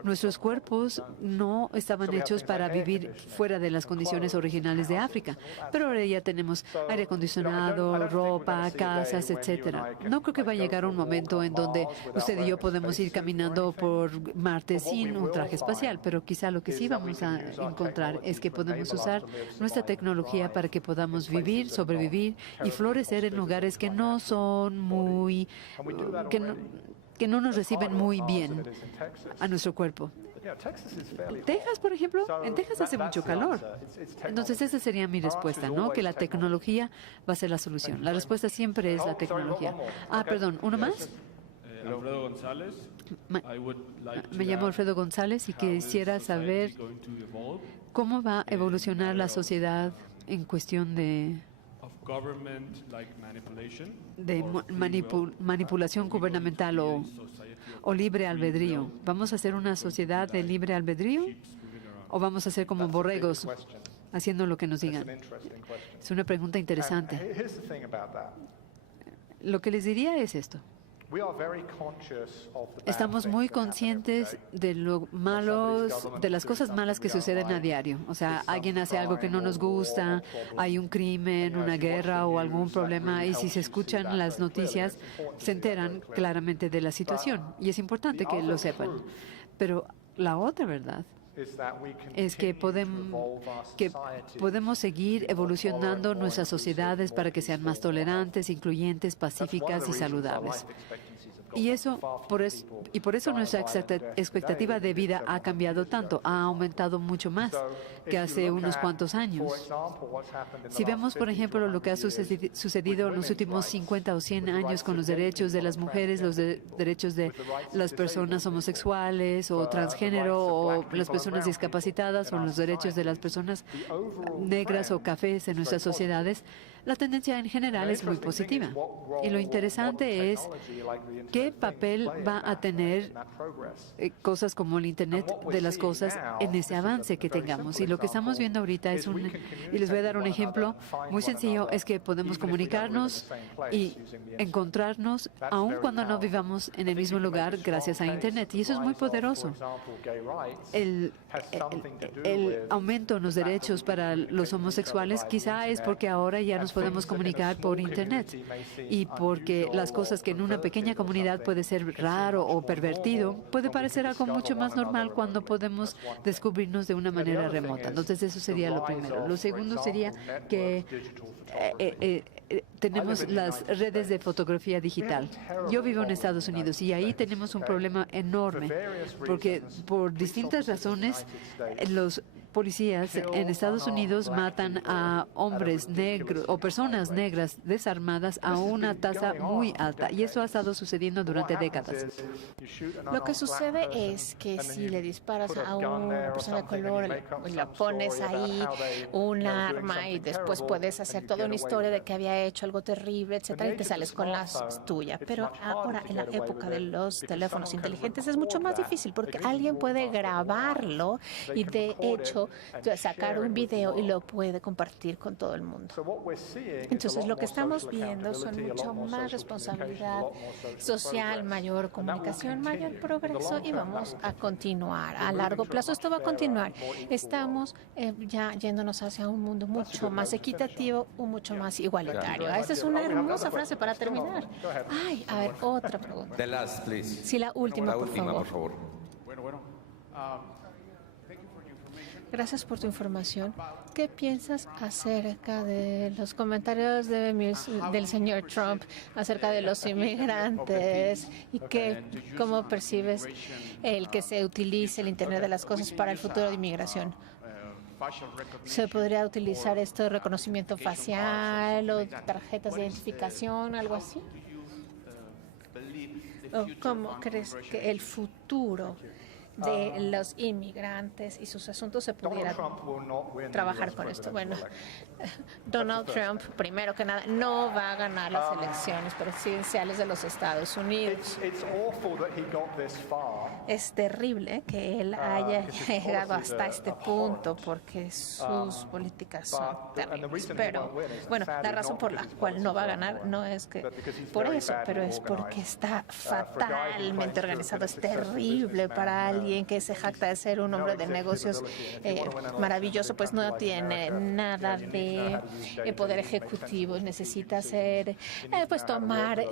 Nuestros cuerpos no estaban hechos para vivir fuera de las condiciones originales de África. Pero ahora ya tenemos aire acondicionado, ropa, casas, etcétera. No creo que va a llegar un momento en donde usted y yo podemos ir caminando por Marte sin un traje espacial, pero quizá lo que sí vamos a encontrar es que podemos usar nuestra tecnología para que podamos vivir, sobrevivir y florecer en lugares que no son muy, que no nos reciben muy bien a nuestro cuerpo. Texas, por ejemplo, en Texas hace mucho calor. Entonces esa sería mi respuesta, ¿no? Que la tecnología va a ser la solución. La respuesta siempre es la tecnología. Perdón, ¿uno más? Alfredo González. Me llamo Alfredo González y quisiera saber cómo va a evolucionar la sociedad en cuestión de manipulación gubernamental o libre albedrío. ¿Vamos a hacer una sociedad de libre albedrío o vamos a ser como borregos haciendo lo que nos digan? Es una pregunta interesante. Lo que les diría es esto. Estamos muy conscientes de de las cosas malas que suceden a diario. O sea, alguien hace algo que no nos gusta, hay un crimen, una guerra o algún problema, y si se escuchan las noticias, se enteran claramente de la situación. Y es importante que lo sepan. Pero la otra verdad es que podemos seguir evolucionando nuestras sociedades para que sean más tolerantes, incluyentes, pacíficas y saludables. Y por eso nuestra expectativa de vida ha cambiado tanto, ha aumentado mucho más que hace unos cuantos años. Si vemos, por ejemplo, lo que ha sucedido en los últimos 50 o 100 años con los derechos de las mujeres, los derechos de las personas homosexuales o transgénero o las personas discapacitadas o los derechos de las personas negras o cafés en nuestras sociedades, la tendencia en general es muy positiva. Y lo interesante es qué papel va a tener cosas como el Internet de las cosas en ese avance que tengamos. Y lo que estamos viendo ahorita es y les voy a dar un ejemplo muy sencillo, es que podemos comunicarnos y encontrarnos aun cuando no vivamos en el mismo lugar gracias a Internet. Y eso es muy poderoso. El aumento en los derechos para los homosexuales quizá es porque ahora ya nos podemos comunicar por Internet y porque las cosas que en una pequeña comunidad puede ser raro o pervertido, puede parecer algo mucho más normal cuando podemos descubrirnos de una manera remota. Entonces, eso sería lo primero. Lo segundo sería que tenemos las redes de fotografía digital. Yo vivo en Estados Unidos y ahí tenemos un problema enorme porque por distintas razones los policías en Estados Unidos matan a hombres negros o personas negras desarmadas a una tasa muy alta y eso ha estado sucediendo durante décadas. Lo que sucede es que si le disparas a una persona de color y la pones ahí un arma y después puedes hacer toda una historia de que había hecho algo terrible, etcétera, y te sales con la tuya. Pero ahora, en la época de los teléfonos inteligentes, es mucho más difícil porque alguien puede grabarlo y de hecho sacar un video y lo puede compartir con todo el mundo. Entonces, lo que estamos viendo son mucho más responsabilidad social, mayor comunicación, mayor progreso y vamos a continuar. A largo plazo esto va a continuar. Estamos ya yéndonos hacia un mundo mucho más equitativo, mucho más igualitario. Esa es una hermosa frase para terminar. Ay, a ver, otra pregunta. The last, please. Sí, la última, por favor. Bueno. Gracias por tu información. ¿Qué piensas acerca de los comentarios del señor Trump acerca de los inmigrantes y cómo percibes el que se utilice el Internet de las cosas para el futuro de inmigración? ¿Se podría utilizar esto de reconocimiento facial o tarjetas de identificación, algo así? ¿O cómo crees que el futuro de los inmigrantes y sus asuntos se pudiera trabajar con esto? Bueno, Donald Trump, primero que nada, no va a ganar las elecciones presidenciales de los Estados Unidos. Es terrible que él haya llegado hasta este punto porque sus políticas son terribles. Pero, bueno, la razón por la cual no va a ganar no es que por eso, pero es porque está fatalmente organizado. Es terrible para alguien que se jacta de ser un hombre de negocios maravilloso, pues no tiene nada de poder ejecutivo. Necesita pues tomar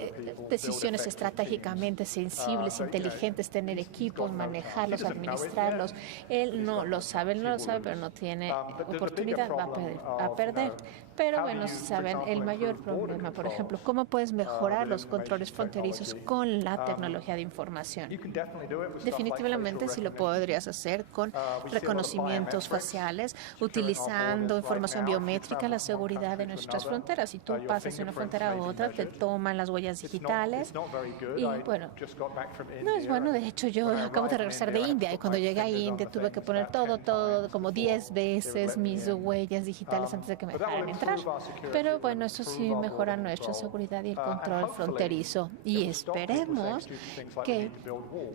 decisiones estratégicamente sensibles, inteligentes, tener equipos, manejarlos, administrarlos. Él no lo sabe, pero no tiene oportunidad, va a perder. Pero bueno, saben, el mayor problema, por ejemplo, ¿cómo puedes mejorar los controles fronterizos con la tecnología de información? Definitivamente sí lo podrías hacer con reconocimientos faciales, utilizando información biométrica, la seguridad de nuestras fronteras. Si tú pasas de una frontera a otra, te toman las huellas digitales y bueno, no es bueno. De hecho, yo acabo de regresar de India y cuando llegué a India tuve que poner todo, como 10 veces mis huellas digitales antes de que me dejaran entrar. Pero bueno, eso sí mejora nuestra seguridad y el control fronterizo. Y esperemos que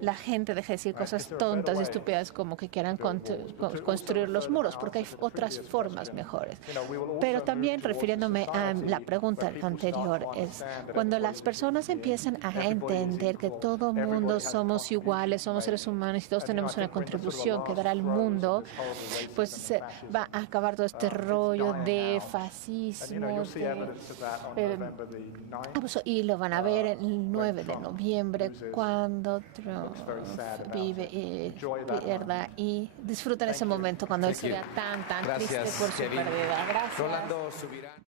la gente deje de decir cosas tontas y estúpidas como que quieran construir los muros, porque hay otras formas mejores. Pero también, refiriéndome a la pregunta anterior, es cuando las personas empiezan a entender que todo mundo somos iguales, somos seres humanos y todos tenemos una contribución que dar al mundo, pues se va a acabar todo este rollo de fascismo, abuso, y lo van a ver el 9 de noviembre cuando Trump pierda y disfruten ese momento cuando él se vea tan triste por su pérdida. Gracias.